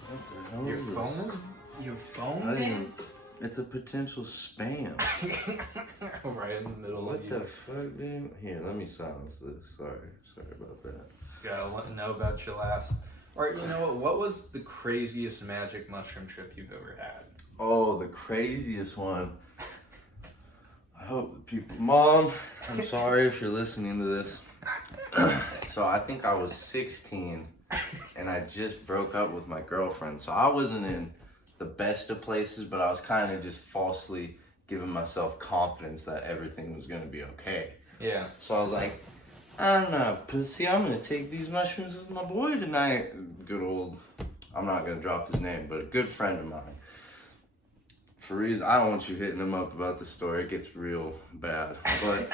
Your phone? I didn't. It's a potential spam. Right in the middle What of you. the fuck, dude? Here, let me silence this. Sorry about that. Gotta let me know about your last. Or you know what was the craziest magic mushroom trip you've ever had? Oh, the craziest one. I hope the people. Mom, I'm sorry if you're listening to this. So I think I was 16 and I just broke up with my girlfriend. So I wasn't in the best of places, but I was kind of just falsely giving myself confidence that everything was going to be okay. Yeah. So I was like, I don't know, pussy, I'm going to take these mushrooms with my boy tonight. Good old, I'm not going to drop his name, but a good friend of mine. For reasons, I don't want you hitting him up about the story. It gets real bad. But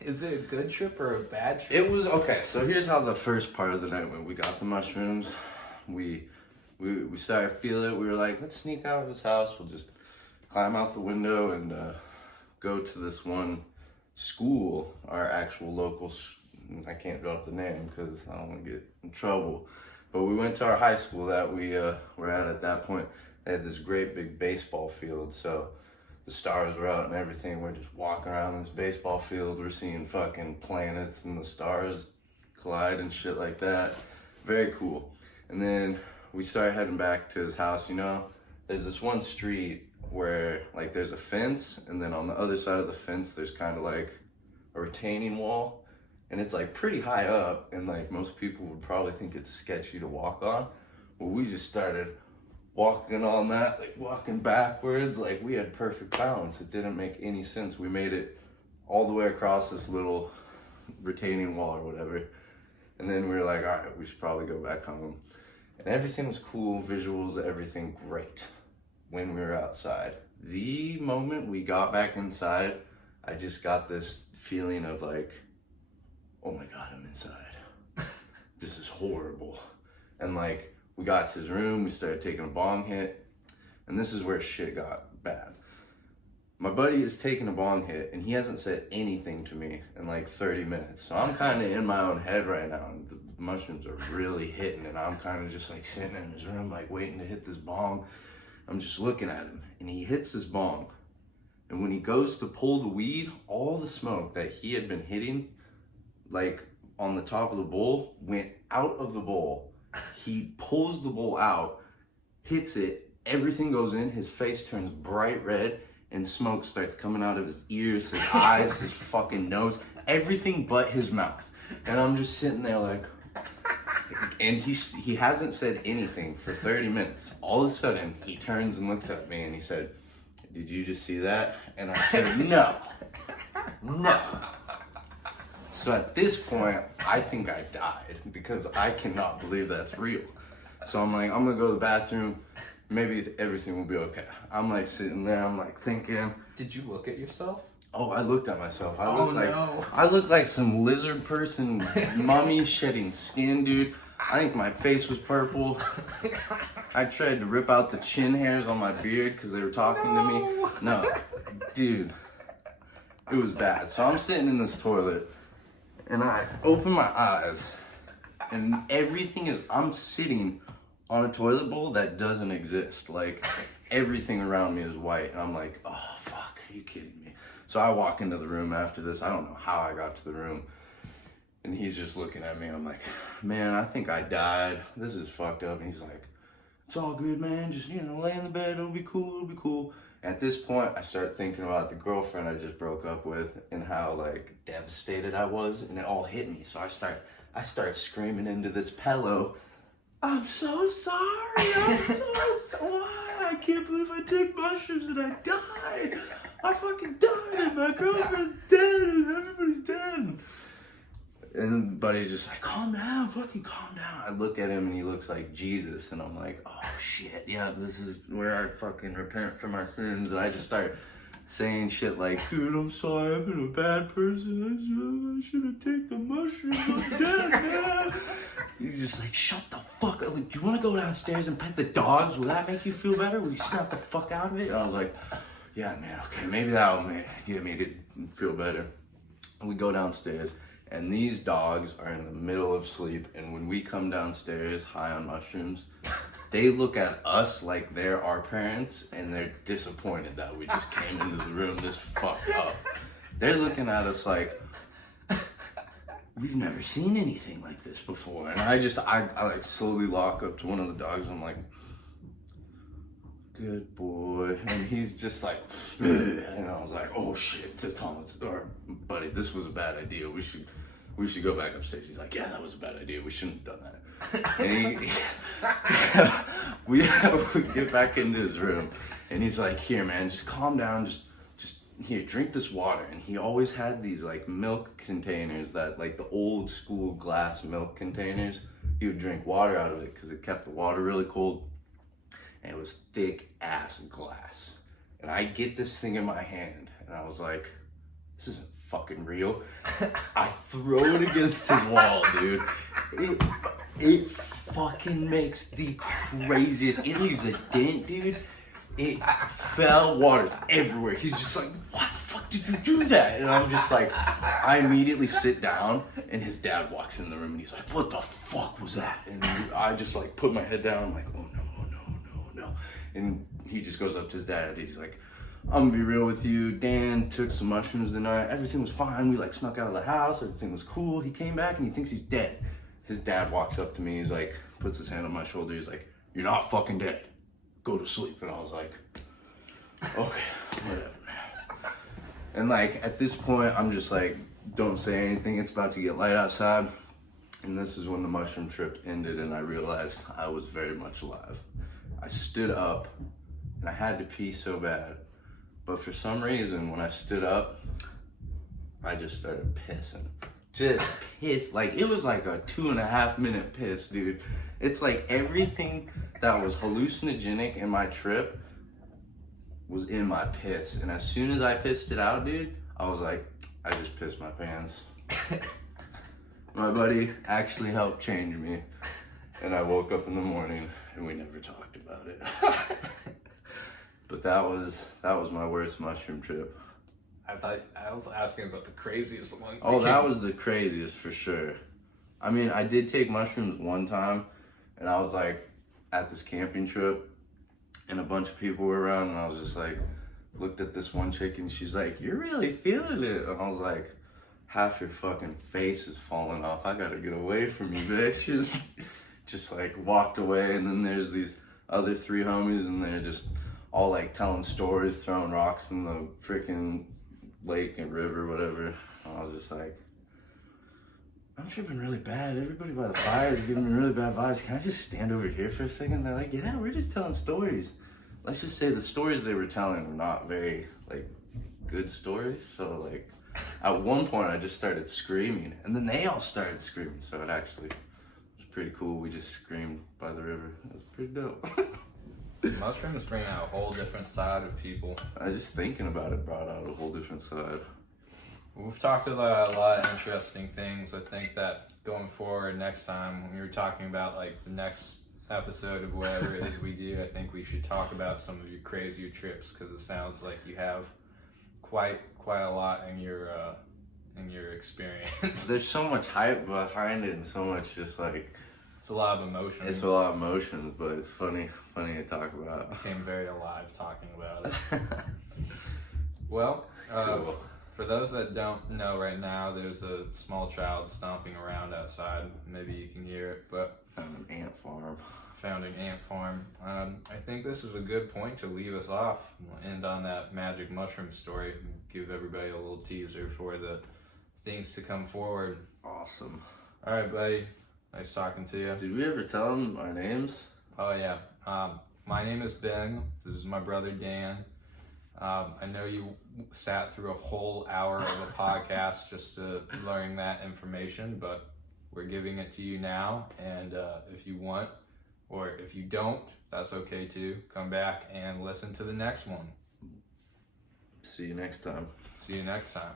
is it a good trip or a bad trip? it was okay. So here's how the first part of the night went. We got the mushrooms. We started to feel it. We were like, let's sneak out of his house. We'll just climb out the window and go to this one school, our actual local. I can't drop the name because I don't want to get in trouble. But we went to our high school that we were at that point. They had this great big baseball field, so the stars were out and everything. We're just walking around this baseball field. We're seeing fucking planets and the stars collide and shit like that. Very cool. And then we started heading back to his house. You know, there's this one street where like there's a fence, and then on the other side of the fence there's kind of like a retaining wall, and it's like pretty high up, and like most people would probably think it's sketchy to walk on. Well, we just started walking on that, like walking backwards, like we had perfect balance. It didn't make any sense. We made it all the way across this little retaining wall or whatever. And then we were like, all right, we should probably go back home. And everything was cool, visuals, everything great when we were outside. The moment we got back inside, I just got this feeling of like, oh my God, I'm inside. This is horrible. And like, we got to his room, we started taking a bong hit, and this is where shit got bad. My buddy is taking a bong hit, and he hasn't said anything to me in like 30 minutes. So I'm kind of in my own head right now, and the mushrooms are really hitting, and I'm kind of just like sitting in his room, like waiting to hit this bong. I'm just looking at him, and he hits his bong. And when he goes to pull the weed, all the smoke that he had been hitting, like on the top of the bowl, went out of the bowl. He pulls the bowl out, hits it, everything goes in, his face turns bright red, and smoke starts coming out of his ears, his eyes, his fucking nose, everything but his mouth. And I'm just sitting there like, and he hasn't said anything for 30 minutes. All of a sudden, he turns and looks at me and he said, "Did you just see that?" And I said, no. So at this point, I think I died because I cannot believe that's real. So I'm like, I'm gonna go to the bathroom. Maybe everything will be okay. I'm like sitting there, I'm like thinking. Did you look at yourself? Oh, I looked at myself. No. I looked like some lizard person, mummy shedding skin, dude. I think my face was purple. I tried to rip out the chin hairs on my beard because they were talking to me. No, dude, it was bad. So I'm sitting in this toilet, and I open my eyes, and everything is, I'm sitting on a toilet bowl that doesn't exist. Like, everything around me is white, and I'm like, oh, fuck, are you kidding me? So I walk into the room after this. I don't know how I got to the room. And he's just looking at me. I'm like, man, I think I died. This is fucked up. And he's like, it's all good, man. Just, lay in the bed. It'll be cool. At this point, I start thinking about the girlfriend I just broke up with and how, like, devastated I was. And it all hit me. So I start screaming into this pillow, I'm so sorry. I'm so sorry. I can't believe I took mushrooms and I died. I fucking died and my girlfriend's dead and everybody's dead. And buddy's just like, calm down, fucking calm down. I look at him and he looks like Jesus, and I'm like, oh shit, yeah, this is where I fucking repent for my sins. And I just start saying shit like, dude, I'm sorry, I've been a bad person. I should have taken the mushrooms. I'm dead, man. He's just like, shut the fuck up. Like, do you want to go downstairs and pet the dogs? Will that make you feel better? Will you snap the fuck out of it? And I was like, yeah, man, okay, maybe that will get me to feel better. And we go downstairs. And these dogs are in the middle of sleep, and when we come downstairs high on mushrooms, they look at us like they're our parents, and they're disappointed that we just came into the room this fucked up. They're looking at us like, we've never seen anything like this before. And I like slowly walk up to one of the dogs, and I'm like, good boy. And he's just like, and I was like, oh shit, to Thomas, or buddy, this was a bad idea. We should go back upstairs. He's like, yeah, that was a bad idea. We shouldn't have done that. And we get back into his room, and he's like, here, man, just calm down. Just here, drink this water. And he always had these like milk containers, that like the old school glass milk containers. He would drink water out of it because it kept the water really cold. And it was thick ass glass. And I get this thing in my hand, and I was like, this isn't fucking real. I throw it against his wall, dude. It fucking makes the craziest, it leaves a dent, dude. It fell, water everywhere. He's just like, why the fuck did you do that? And I'm just like, I immediately sit down, and his dad walks in the room, and he's like, what the fuck was that? And I just like put my head down. I'm like, oh no. And he just goes up to his dad. He's like, I'm gonna be real with you. Dan took some mushrooms tonight. Everything was fine. We like snuck out of the house. Everything was cool. He came back and he thinks he's dead. His dad walks up to me. He's like, puts his hand on my shoulder. He's like, you're not fucking dead. Go to sleep. And I was like, okay, whatever, man. And like, at this point, I'm just like, don't say anything. It's about to get light outside. And this is when the mushroom trip ended, and I realized I was very much alive. I stood up, and I had to pee so bad. But for some reason, when I stood up, I just started pissing. Just piss. Like, it was like a 2.5 minute piss, dude. It's like everything that was hallucinogenic in my trip was in my piss. And as soon as I pissed it out, dude, I was like, I just pissed my pants. My buddy actually helped change me. And I woke up in the morning, and we never talked about it. But that was my worst mushroom trip. I thought I was asking about the craziest one. Oh, that was the craziest for sure. I mean, I did take mushrooms one time, and I was like at this camping trip, and a bunch of people were around, and I was just like, looked at this one chick, and she's like, you're really feeling it. And I was like, half your fucking face is falling off. I gotta get away from you, bitch. Just like walked away, and then there's these other 3 homies, and they're just all like telling stories, throwing rocks in the freaking lake and river, whatever. And I was just like, I'm tripping really bad. Everybody by the fire is giving me really bad vibes. Can I just stand over here for a second? They're like, yeah, we're just telling stories. Let's just say the stories they were telling were not very like good stories. So like at one point I just started screaming, and then they all started screaming. So it actually was pretty cool. We just screamed by the river. It was pretty dope. Mushrooms bring out a whole different side of people. Just thinking about it brought out a whole different side. We've talked about a lot of interesting things. I think that going forward next time, when we were talking about like the next episode of whatever it is we do, I think we should talk about some of your crazier trips, because it sounds like you have quite a lot in your experience. There's so much hype behind it, and so much just like, it's a lot of emotion. It's a lot of emotions, but it's funny to talk about. I became very alive talking about it. Well, cool. For those that don't know right now, there's a small child stomping around outside. Maybe you can hear it, but Found an ant farm. I think this is a good point to leave us off. We'll end on that magic mushroom story and give everybody a little teaser for the things to come forward. Awesome. All right, buddy. Nice talking to you. Did we ever tell them our names? Oh, yeah. My name is Ben. This is my brother, Dan. I know you sat through a whole hour of a podcast just to learn that information, but we're giving it to you now. And if you want, or if you don't, that's okay too. Come back and listen to the next one. See you next time. See you next time.